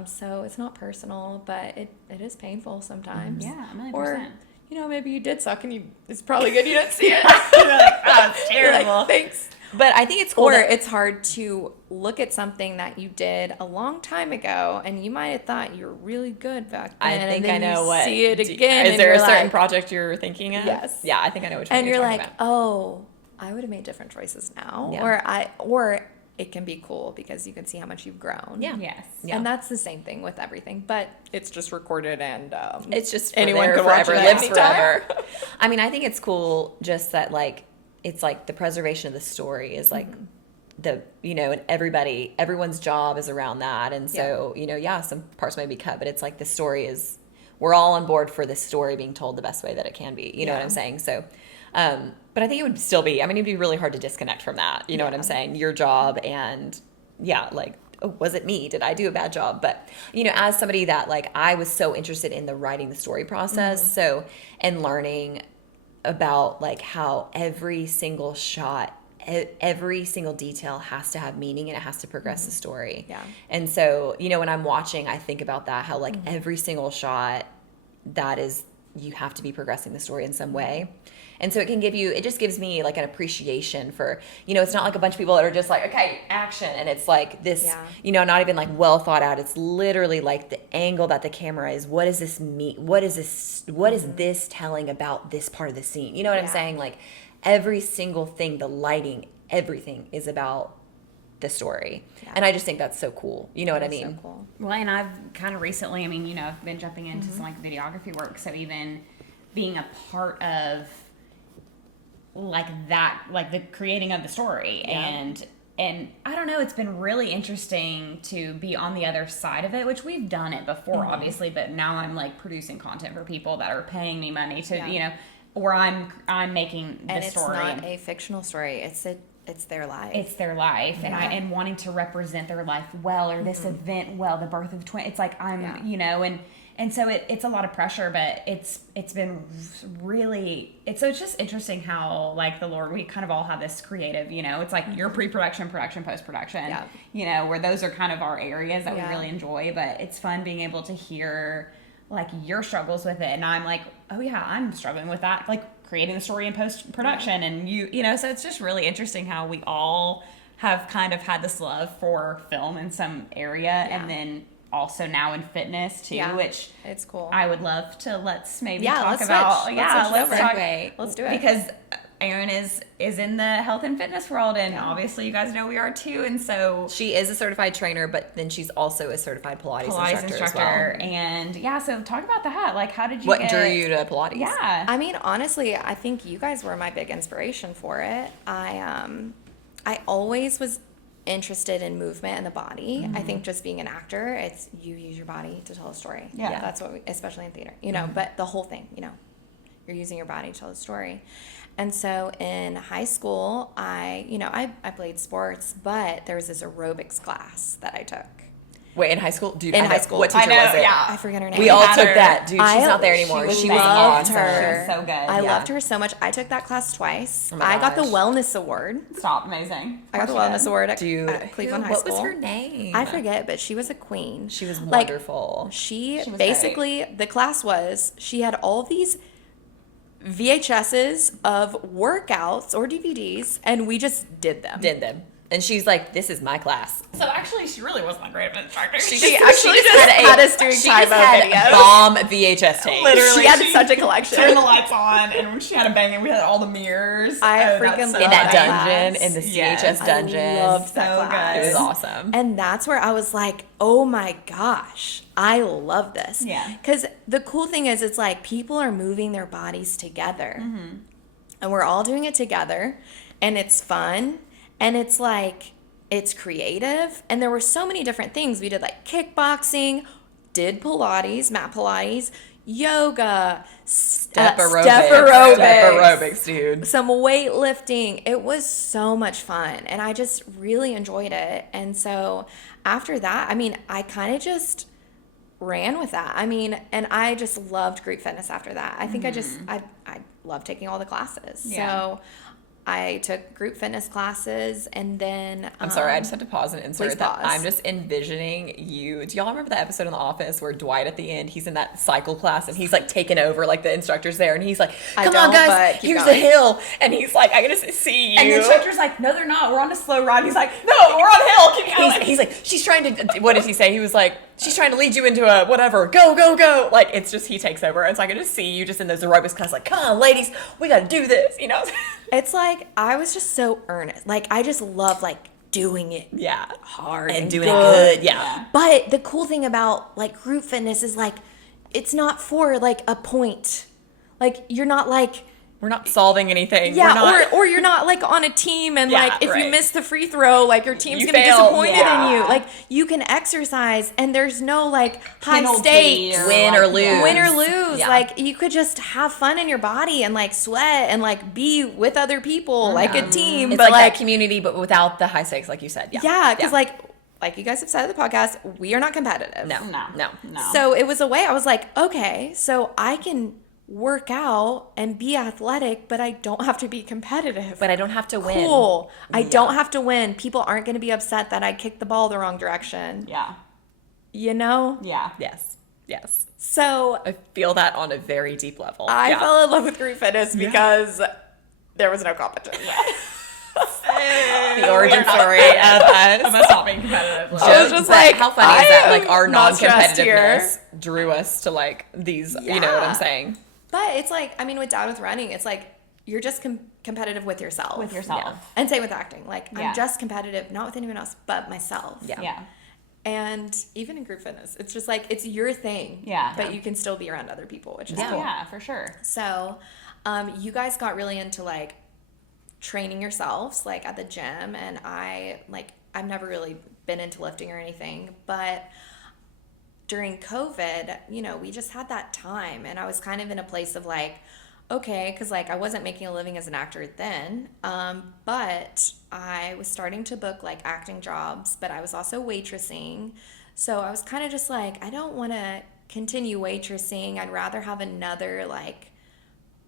So it's not personal, but it is painful sometimes. Yeah, 1,000,000%. Or you know, maybe you did suck, and it's probably good you didn't see it. You're like, oh, it's You're like, terrible. thanks. But I think it's cool. Or that- it's hard to look at something that you did a long time ago, and you might have thought you were really good back then. I think and then I know you what. see it do- again. Is and there a you're certain like, project you're thinking of? Yes. Yeah, I think I know which one and you're talking like, about. oh, I would have made different choices now, Yeah. or it can be cool because you can see how much you've grown. Yeah. Yes. Yeah. And that's the same thing with everything, but it's just recorded, and It's just anyone there can watch forever, it lives anytime. forever. I mean, I think it's cool just that like it's like the preservation of the story is like the you know, and everyone's job is around that, and so you know, yeah, some parts may be cut, but it's like the story is we're all on board for this story being told the best way that it can be. You know what I'm saying? So. But I think it would still be, I mean, it'd be really hard to disconnect from that. You know what I'm saying? Your job and yeah, like, oh, was it me? Did I do a bad job? But, you know, as somebody that like, I was so interested in the writing the story process. So, and learning about like how every single shot, every single detail has to have meaning, and it has to progress the story. Yeah. And so, you know, when I'm watching, I think about that, how like every single shot that is, you have to be progressing the story in some way. And so it just gives me like an appreciation for, you know, it's not like a bunch of people that are just like, okay, action. And it's like this, you know, not even like well thought out. It's literally like the angle that the camera is. What does this mean? What is this telling about this part of the scene? You know what I'm saying? Like every single thing, the lighting, everything is about the story. And I just think that's so cool. You know what I mean? So cool. Well, and I've kind of recently, I mean, you know, I've been jumping into some like videography work. So even being a part of like that, like the creating of the story and I don't know, it's been really interesting to be on the other side of it, which we've done it before, obviously, but now I'm like producing content for people that are paying me money to, you know, or I'm making the And it's story. not a fictional story. It's their life. It's their life, and wanting to represent their life well, or this event well, the birth of twin. It's like I'm, you know, and so it's a lot of pressure, but it's been really so it's just interesting how like the Lord, we kind of all have this creative, you know, it's like your pre-production, production, post-production, you know, where those are kind of our areas that we really enjoy, but it's fun being able to hear like your struggles with it, and I'm like, oh yeah, I'm struggling with that, like creating the story in post-production, and you know, so it's just really interesting how we all have kind of had this love for film in some area, and then also now in fitness too, which it's cool. I would love to let's maybe Yeah, talk let's about. switch. Yeah, Let's switch let's talk. over. Let's do it. Because Erin is in the health and fitness world, and obviously you guys know we are too. And so She is a certified trainer, but then she's also a certified Pilates instructor as well. And yeah, so talk about that. Like, how did you? What drew you to Pilates? Yeah, I mean, honestly, I think you guys were my big inspiration for it. I always was interested in movement and the body. I think just being an actor, it's you use your body to tell a story. Yeah. That's what especially in theater, you know, but the whole thing, you know, you're using your body to tell a story. And so in high school, I played sports, but there was this aerobics class that I took. Wait, in high school? Dude, In I know. high school. What teacher I know, was it? yeah. I forget her name. We all had took her. that. Dude, she's not there anymore. She She was loved awesome. her. She was so good. I Yeah. loved her so much. I took that class twice. Oh my I got the gosh. wellness award. Stop, amazing. I got the Of course you wellness did. award Dude, at Cleveland High what School. was her name? I forget, but she was a queen. She was Like, wonderful. She was basically, the class was, she had all these VHSs of workouts or DVDs, and we just did them. Did them. And she's like, this is my class. So actually, she really wasn't that great of an instructor. She actually just had us doing she Tybo just had videos. bomb VHS tapes. Literally, She had she such a collection. turned the lights on, and she had a bang, and we had all the mirrors. I Oh, freaking that's so In that Class. dungeon, in the Yes. CHS dungeon. I loved that So class. good. It was awesome. And that's where I was like, oh my gosh, I love this. Yeah. Because the cool thing is, it's like people are moving their bodies together. Mm-hmm. And we're all doing it together. And it's fun. And it's like, it's creative. And there were so many different things. We did like kickboxing, did Pilates, mat Pilates, yoga, Step aerobics. step aerobics. Step aerobics, dude. Some weightlifting. It was so much fun, and I just really enjoyed it. And so after that, I mean, I kind of just ran with that. I mean, and I just loved group fitness after that. I think I love taking all the classes. Yeah. So I took group fitness classes, and then I'm sorry, I just have to pause and insert please that. pause. I'm just envisioning you. Do y'all remember that episode in The Office where Dwight at the end, he's in that cycle class and he's like taking over, like the instructor's there, and he's like, I come on don't, guys, but keep here's going. the hill. And he's like, I gotta see you. And the instructor's like, no, they're not. We're on a slow ride. He's like, no, we're on a hill. Keep going. He's like, she's trying to, what does he say? He was like, she's trying to lead you into a whatever, go, go, go. Like, it's just, he takes over. And so I can just see you just in those aerobics class, like, come on, ladies, we gotta do this, you know? it's like I was just so earnest. Like I just love like doing it Yeah. hard And and doing good. it good, yeah. But the cool thing about like group fitness is like it's not for like a point. Like you're not like We're not solving anything. yeah, We're not, or you're not like on a team and Yeah, like if you right. miss the free throw, like your team's You gonna be failed, disappointed in yeah. you. Like you can exercise and there's no like high Penalty stakes. or Win or lose. Win or lose. Yeah. Like you could just have fun in your body and like sweat and like be with other people like a team. it's but like that community, but without the high stakes, like you said. Yeah. yeah, because like you guys have said in the podcast, we are not competitive. No. No. So it was a way I was like, okay, so I can work out and be athletic, but I don't have to be competitive. But I don't have to win. Cool. I don't have to win. People aren't going to be upset that I kicked the ball the wrong direction. Yeah. You know? Yeah. Yes. Yes. So I feel that on a very deep level. I Yeah. fell in love with group fitness because there was no competition. the origin story of us. Of us not being competitive. I was just But like, how funny is that? I Like am our not stressed non-competitiveness drew us to like these. You know what I'm Yeah. saying? But it's like, I mean, with Dad with running, it's like you're just competitive with yourself. With yourself. Yeah. And same with acting. Like, Yeah. I'm just competitive, not with anyone else, but myself. Yeah. Yeah. And even in group fitness, it's just like, it's your thing. Yeah. But you can still be around other people, which is Yeah. cool. Yeah, for sure. So, you guys got really into like training yourselves, like at the gym. And I've never really been into lifting or anything, but during COVID, you know, we just had that time, and I was kind of in a place of like, okay, because like I wasn't making a living as an actor then, but I was starting to book like acting jobs, but I was also waitressing. So I was kind of just like, I don't want to continue waitressing. I'd rather have another like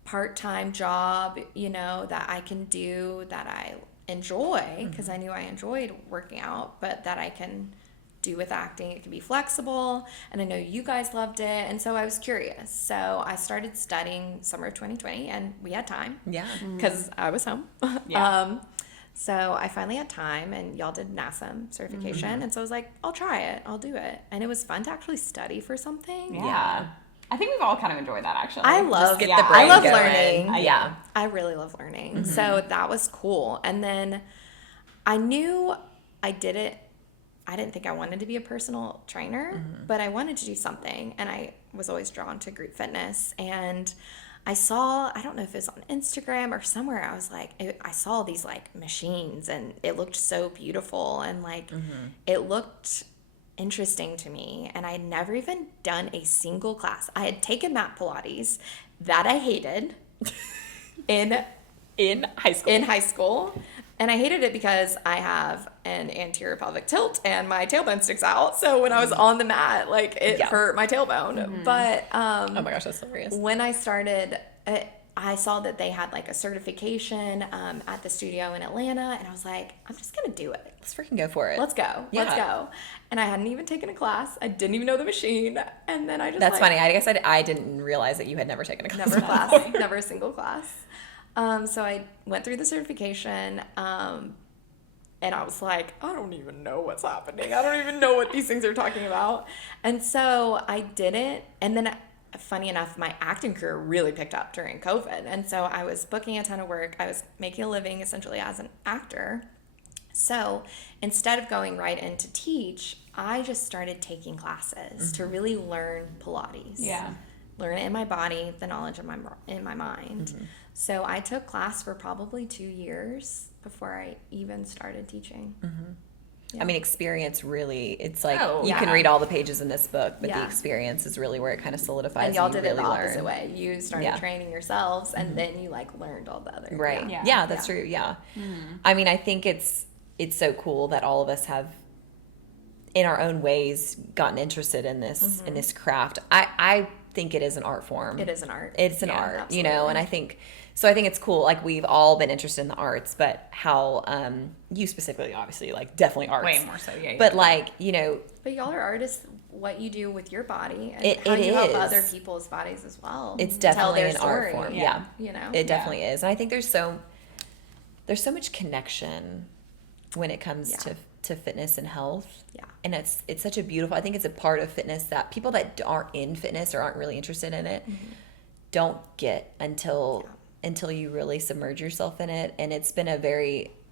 part-time job, you know, that I can do that I enjoy, because I knew I enjoyed working out, but that I can do with acting. It can be flexible, and I know you guys loved it, and so I was curious. So I started studying summer of 2020, and we had time Yeah. because I was home. Yeah. So I finally had time, and y'all did NASM certification, and so I was like, I'll try it, I'll do it, and it was fun to actually study for something. Yeah. I think we've all kind of enjoyed that, actually. I love, get the I brain love going. learning. Yeah. I really love learning. So that was cool. And then I knew I didn't think I wanted to be a personal trainer, but I wanted to do something. And I was always drawn to group fitness. And I saw, I don't know if it was on Instagram or somewhere, I was like, I saw these like machines and it looked so beautiful. And like, it looked interesting to me. And I had never even done a single class. I had taken mat Pilates that I hated in high school. And I hated it because I have an anterior pelvic tilt and my tailbone sticks out. So when I was on the mat, like it hurt my tailbone. But Oh my gosh, that's hilarious. when I started, I saw that they had like a certification at the studio in Atlanta. And I was like, I'm just going to do it. Let's freaking go for it. Let's go. Yeah. Let's go. And I hadn't even taken a class. I didn't even know the machine. And then I just That's like, funny. I guess I didn't realize that you had never taken a class. never class, never a single class. So I went through the certification, and I was like, I don't even know what's happening. I don't even know what these things are talking about. And so I did it. And then, funny enough, my acting career really picked up during COVID. And so I was booking a ton of work. I was making a living essentially as an actor. So instead of going right in to teach, I just started taking classes to really learn Pilates. Yeah. Learn it in my body, the knowledge in my mind. So I took class for probably 2 years before I even started teaching. I mean, experience really, it's like Oh, you can yeah. read all the pages in this book, but the Yeah. experience is really where it kind of solidifies. And y'all you did really it the opposite learn. way. You started Yeah. training yourselves, and then you like learned all the other. Right. Yeah. Yeah, that's Yeah. true. Yeah. I mean, I think it's so cool that all of us have in our own ways gotten interested in this craft. I think it is an art form. It is an art. It's an Yeah, art, you know, and absolutely. I think it's cool. Like we've all been interested in the arts, but how you specifically, obviously, like definitely arts. Way more so, yeah. But like, you know, But y'all are artists. What you do with your body and It- how it you help is. other people's bodies as well. it's Tell definitely their an art story, form. Yeah. You know. It definitely is. And I think there's so much connection when it comes Yeah. to fitness and health. Yeah. And it's such a beautiful, I think it's a part of fitness that people that aren't in fitness or aren't really interested in it don't get until you really submerge yourself in it. And it's been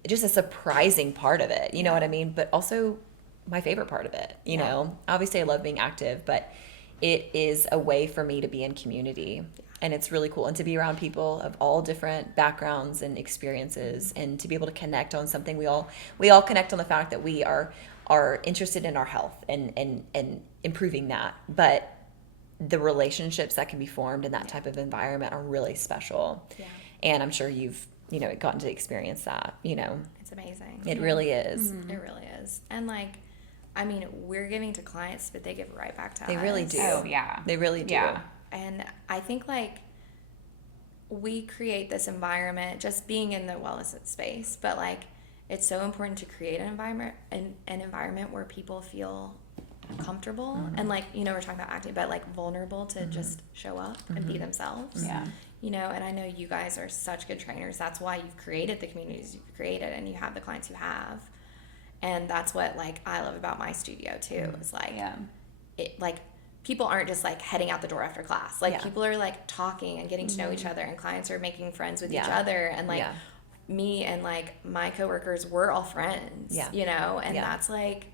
just a surprising part of it. You know what I mean? But also my favorite part of it, you know, obviously I love being active, but it is a way for me to be in community. And it's really cool. And to be around people of all different backgrounds and experiences and to be able to connect on something. We all connect on the fact that we are interested in our health and improving that. But the relationships that can be formed in that type of environment are really special. Yeah. And I'm sure you've, you know, gotten to experience that, you know. It's amazing. It really is. It really is. And like, I mean, we're giving to clients, but they give right back to us. They really do. Oh, yeah. They really do. Yeah. And I think like we create this environment just being in the wellness space, but like it's so important to create an environment where people feel comfortable and like, you know, we're talking about acting, but like vulnerable to just show up and be themselves. Yeah. You know, and I know you guys are such good trainers. That's why you've created the communities you've created and you have the clients you have. And that's what like I love about my studio too. It's like it like people aren't just like heading out the door after class. Like people are like talking and getting to know each other, and clients are making friends with each other. And like me and like my coworkers, we're all friends. Yeah. You know, and that's like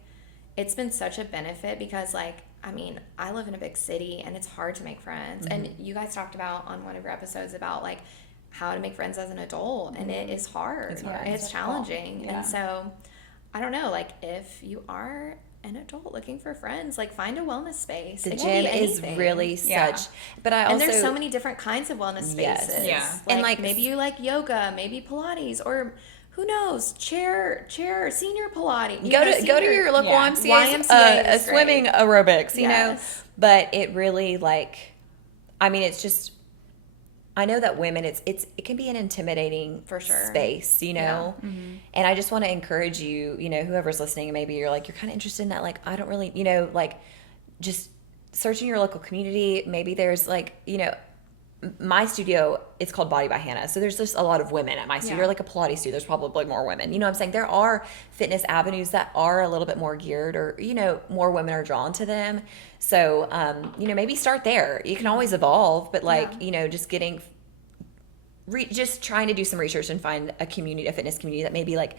it's been such a benefit because like I mean, I live in a big city and it's hard to make friends. And you guys talked about on one of your episodes about like how to make friends as an adult, and it is hard. It's challenging. And so I don't know, like if you are an adult looking for friends, like find a wellness space. The It can be gym is anything. really such, but I also, And there's so many different kinds of wellness spaces. Yes. Yeah. Like, And, like, maybe you like yoga, maybe Pilates, or who knows, chair, senior Pilates. You know, go to your local Yeah. YMCA, YMCA a is swimming great. aerobics, you know. Yes. But it really like, I mean, it's just, I know that women, it can be an intimidating For sure. space, you know. Yeah. And I just want to encourage you, you know, whoever's listening, and maybe you're like you're kind of interested in that, like I don't really, you know, like just searching your local community. Maybe there's like, you know, my studio, it's called Body by Hannah. So there's just a lot of women at my studio, Yeah. like a Pilates studio. There's probably more women. You know what I'm saying? There are fitness avenues that are a little bit more geared, or, you know, more women are drawn to them. So, you know, maybe start there. You can always evolve, but like, Yeah. you know, just getting, just trying to do some research and find a community, a fitness community that maybe like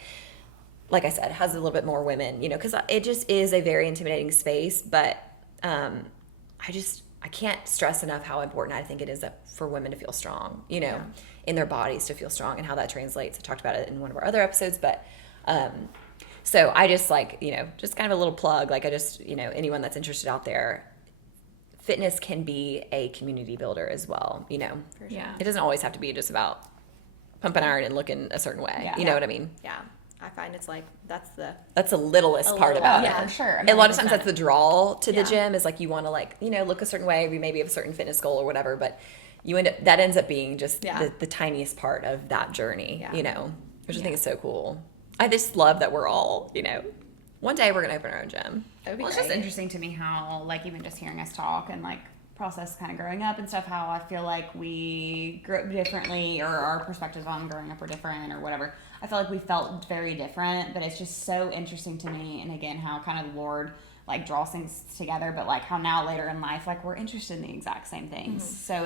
I said, has a little bit more women, you know, because it just is a very intimidating space. But I can't stress enough how important I think it is for women to feel strong, you know, in their bodies, to feel strong, and how that translates. I talked about it in one of our other episodes, but so I just like, you know, just kind of a little plug. Like, I just, you know, anyone that's interested out there, fitness can be a community builder as well, you know. For sure. Yeah. It doesn't always have to be just about pumping iron and looking a certain way. Yeah. You know what I mean? Yeah. I find it's like, that's the littlest part about yeah, it. for sure. A lot of times that's the draw to the Yeah. gym, is like, you want to, like, you know, look a certain way, maybe have a certain fitness goal or whatever, but that ends up being just the tiniest part of that journey, you know, which I think is so cool. I just love that we're all, you know, one day we're going to open our own gym. That would be Well, it's great. just interesting to me how, like, even just hearing us talk and, like, process kind of growing up and stuff, how I feel like we grew up differently, or our perspectives on growing up are different, or whatever. I feel like we felt very different, but it's just so interesting to me. And again, how kind of the Lord, like, draws things together, but like how now later in life, like, we're interested in the exact same things. So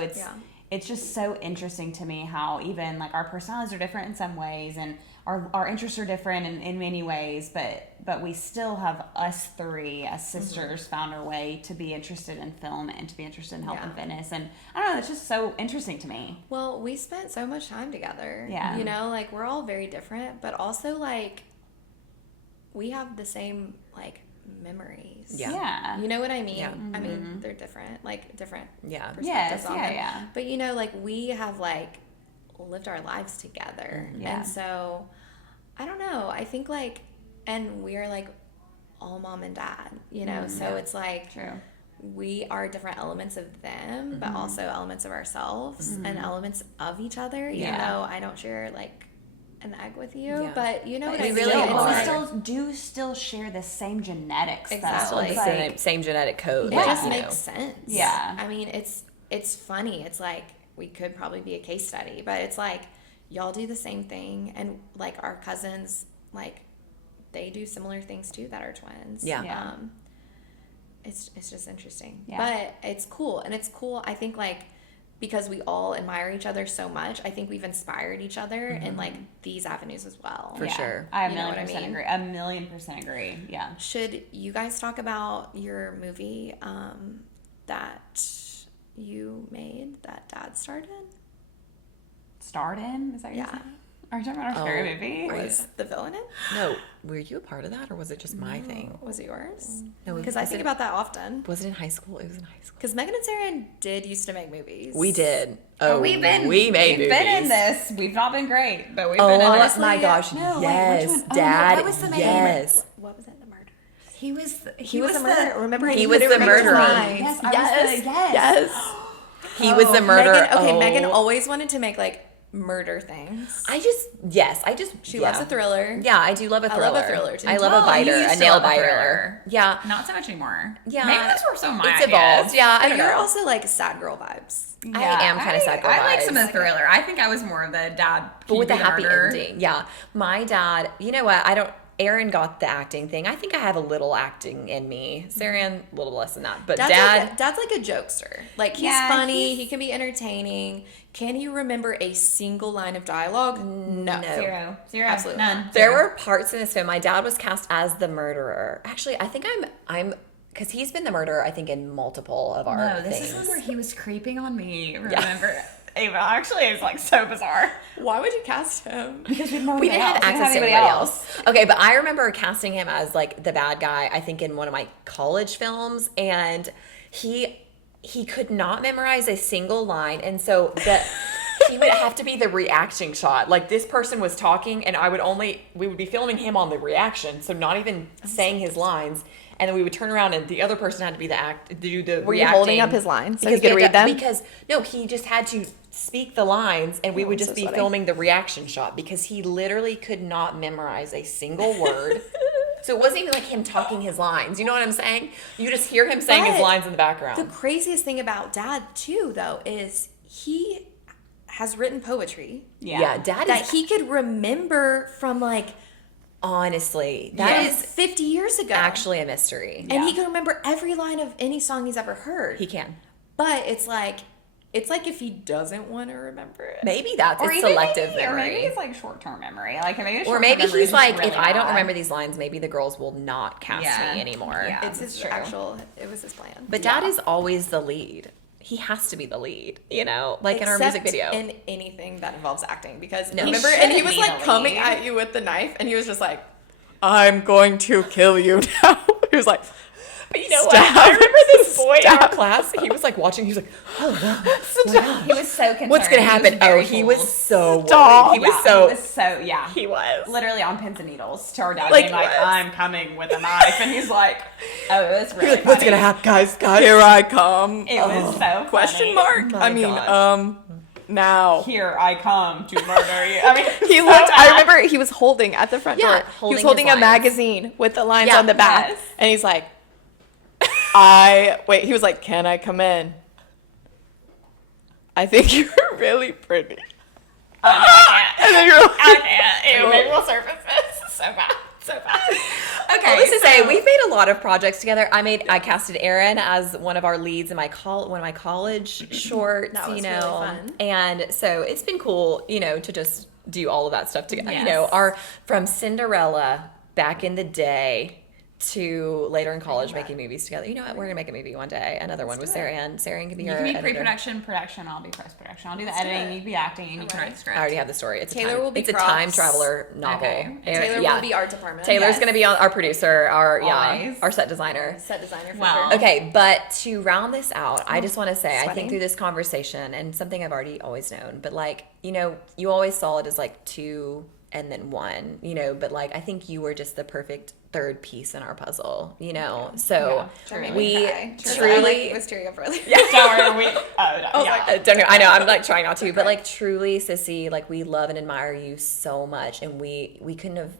it's just so interesting to me how even like our personalities are different in some ways, and our interests are different in many ways, but we still have, us three as sisters, found our way to be interested in film and to be interested in health and fitness. And I don't know, it's just so interesting to me. Well, we spent so much time together. Yeah. You know, like, we're all very different, but also, like, we have the same, like, memories. Yeah. You know what I mean? Yeah. I mean, they're different, like, different Yeah. perspectives Yes, on yeah, them. yeah. But, you know, like, we have, like, lived our lives together. Yeah. And so, I don't know. I think, like, and we are, like, all mom and dad, you know? So it's, like, True. we are different elements of them, but also elements of ourselves and elements of each other, even Yeah. though I don't share, like, an egg with you. Yeah. But you know what we I mean? really It's are. We like- still share the same genetics. Exactly. Though. It's Like, the same genetic code. it like, just you makes know. sense. Yeah. I mean, it's funny. It's like, we could probably be a case study, but it's like, y'all do the same thing, and like, our cousins, like, they do similar things too that are twins. Yeah. Yeah. It's just interesting. Yeah. But it's cool. And it's cool, I think, like, because we all admire each other so much, I think we've inspired each other in, like, these avenues as well. For sure. I You know what I 1,000,000% mean? agree. 1,000,000% agree. Yeah. Should you guys talk about your movie that you made that Dad started? Starred in? Is that what you're Yeah. saying? Are you talking about our scary movie? Right. Was the villain in? No, were you a part of that, or was it just my thing? Was it yours? No, Because I was think it- about that often. Was it in high school? It was in high school. Because Megan and Sarah did used to make movies. We did. we made movies. been in this. We've not been great, but we've Oh been in my this. gosh! No, wait, yes, which one? Oh, Dad. what was the name? Yes. What was it? The murder. He was the, He was the murderer. Remember, He he was couldn't the remember murderer. lines. Yes, I was yes, the- yes. yes. He was the murderer. Megan, okay, Oh. Megan always wanted to make, like, murder things. I just She loves a thriller. Yeah, I do love a I thriller. love a thriller, too. I love a Oh, you biter, used a to nail love a biter. thriller. Yeah, Not so much anymore. Yeah. Maybe those were some of my it's ideas. evolved. Yeah, I But don't you're know. also, like, sad girl vibes. I am kinda sad girl I like some of vibes. the thriller. I think I was more of the dad, But with the a happy murderer. ending. Yeah. My dad, you know what? Erin got the acting thing. I think I have a little acting in me. Saran, a little less than that. But Dad's like a jokester. Like, he's Yeah, funny. He can be entertaining. Can you remember a single line of dialogue? No. Zero. Absolutely None. there Zero. were parts in this film. My dad was cast as the murderer. Actually, I think I'm because he's been the murderer, I think, in multiple of our No, this things. is one where he was creeping on me. Remember? Ava, actually, it's like so bizarre. Why would you cast him? Because we We didn't have access to anybody else. Okay, but I remember casting him as like the bad guy, I think, in one of my college films, and he could not memorize a single line, and so he would have to be the reaction shot. Like, this person was talking, and we would be filming him on the reaction, so not even saying his lines. And then we would turn around, and the other person had to be do the Were you reacting. holding up his lines so he Because could we read had them? Because, no, he just had to speak the lines, and we would just so be sweaty. filming the reaction shot because he literally could not memorize a single word. So it wasn't even like him talking his lines. You know what I'm saying? You just hear him saying his But lines in the The background. craziest thing about Dad, too, though, is he has written poetry Yeah, Dad that is he could remember from like honestly, that is 50 years ago. actually a mystery. And he can remember every line of any song he's ever heard. He can. But it's like if he doesn't want to remember it. Maybe that's Or it's even selective maybe, or memory. maybe it's like short-term memory. Like maybe Or short-term maybe memory he's is like, really if I don't bad. remember these lines, maybe the girls will not cast Yeah. me anymore. Yeah. It's his That's true. it was his plan. But Dad is always the lead. He has to be the lead, you know, like in our music video. in anything that involves acting. Because No. remember, He and he shouldn't was be like the coming lead. at you with the knife, and he was just like, I'm going to kill you now. He was like, But you know Stab. what? I remember this boy in our Stab. class. He was like watching. He was like, "Oh no, He was so concerned. what's gonna He was happen?" very He was fooled. so Stop. worried. He was so. yeah. He was. Literally on pins and needles to our dad Like, being like, what? I'm coming with a knife. And he's like, oh, it was He really was like, what's funny. gonna happen, guys? here I come. It was so funny. Question mark? My I mean, gosh. now. Here I come to murder you. I mean, He so looked. I bad. remember he was holding at the front Yeah, door. He holding was holding his a lines. magazine with the lines Yeah, on the back, yes. and he's like, wait." He was like, "Can I come in? I think you're really pretty." And then you're like, I can't. Ew, maybe we'll surface this. So bad. So bad. Okay. Needless to say, we've made a lot of projects together. I casted Erin as one of our leads in one of my college shorts, That was you really know. fun. And so it's been cool, you know, to just do all of that stuff together. Yes. You know, from Cinderella back in the day to later in college making movies together. You know what? We're gonna make a movie one day. Another one with Sarah Ann. Sarah Ann can be You our can be editor. pre-production, production. I'll be post-production. I'll do the do editing. it. You be acting, and you can write the I script. already have the story. It's Taylor a time, will be it's a props. time traveler novel. Okay. Taylor Yeah. will be art department. Taylor's Yes. gonna be our producer, Always. our set designer. set designer. For Well, sure. Okay, but to round this out, I just want to say, I Sweating. think through this conversation, and something I've already always known, but like, you know, you always saw it as like two and then one, you know, but like, I think you were just the perfect third piece in our puzzle, you know? So That made me we cry. I truly, like, was tearing up earlier. Don't worry. I don't know, I know, I'm like trying not to, but like truly, Sissy, like we love and admire you so much, and we couldn't have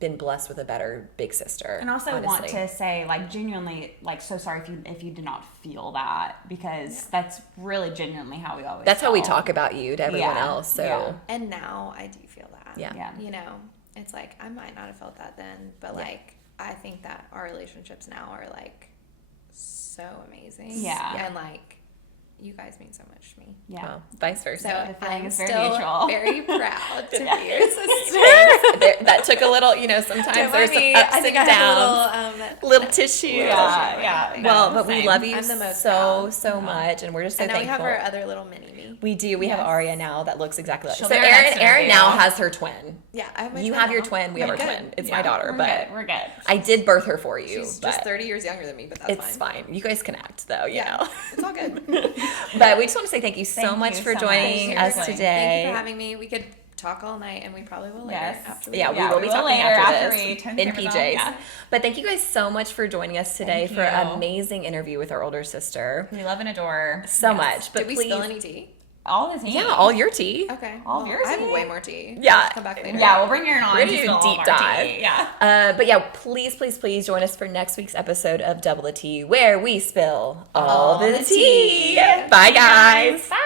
been blessed with a better big sister. And also want honestly. to say, like, genuinely, like, so sorry if you did not feel that, because that's really genuinely how we always That's how we felt. talk about you to everyone Yeah, else. So yeah. And now I do feel that. Yeah. Yeah. You know, it's like I might not have felt that then, but like I think that our relationships now are like so amazing. Yeah. And like you guys mean so much to me. Yeah. well, vice versa. So the feeling I'm is very still mutual. very proud to be Yeah. your sister. That took a little, you know, sometimes Don't there's mind some me. ups I think and I downs. have a Little tissue. Yeah. Well, No, but we same. love you I'm the most so, proud. so much, and we're just so and now we thankful. have our other little mini me. We do. We have Yes. Aria now that looks exactly like. She'll So be our next Erin now interview. has her twin. Yeah, I have my You twin have your now. twin. We have We're our good. twin. It's Yeah, my daughter, we're but good. We're good. I did birth her for you. She's but just 30 years younger than me, but that's it's fine. fine. You guys connect, though. You Yeah, know. it's all good. But we just want to say thank you so Thank much you for so much. joining us Seriously. today. Thank you for having me. We could talk all night, and we probably will later Yes. after we Yeah, leave. we will be talking later after we this turn in the cameras PJs. on. Yeah. But thank you guys so much for joining us today Thank for an you. amazing interview with our older sister. We love and adore So Yes. much. But Did we please, spill any tea? all the tea. yeah, all your tea. Okay. All of well, yours I have tea? way more tea. Yeah. Come back later. Yeah, we'll bring Erin on. We're gonna to do spill a all deep of our dive. tea. Yeah. But yeah, please, please, please join us for next week's episode of Double the Tea, where we spill all the tea. Bye, guys. Bye.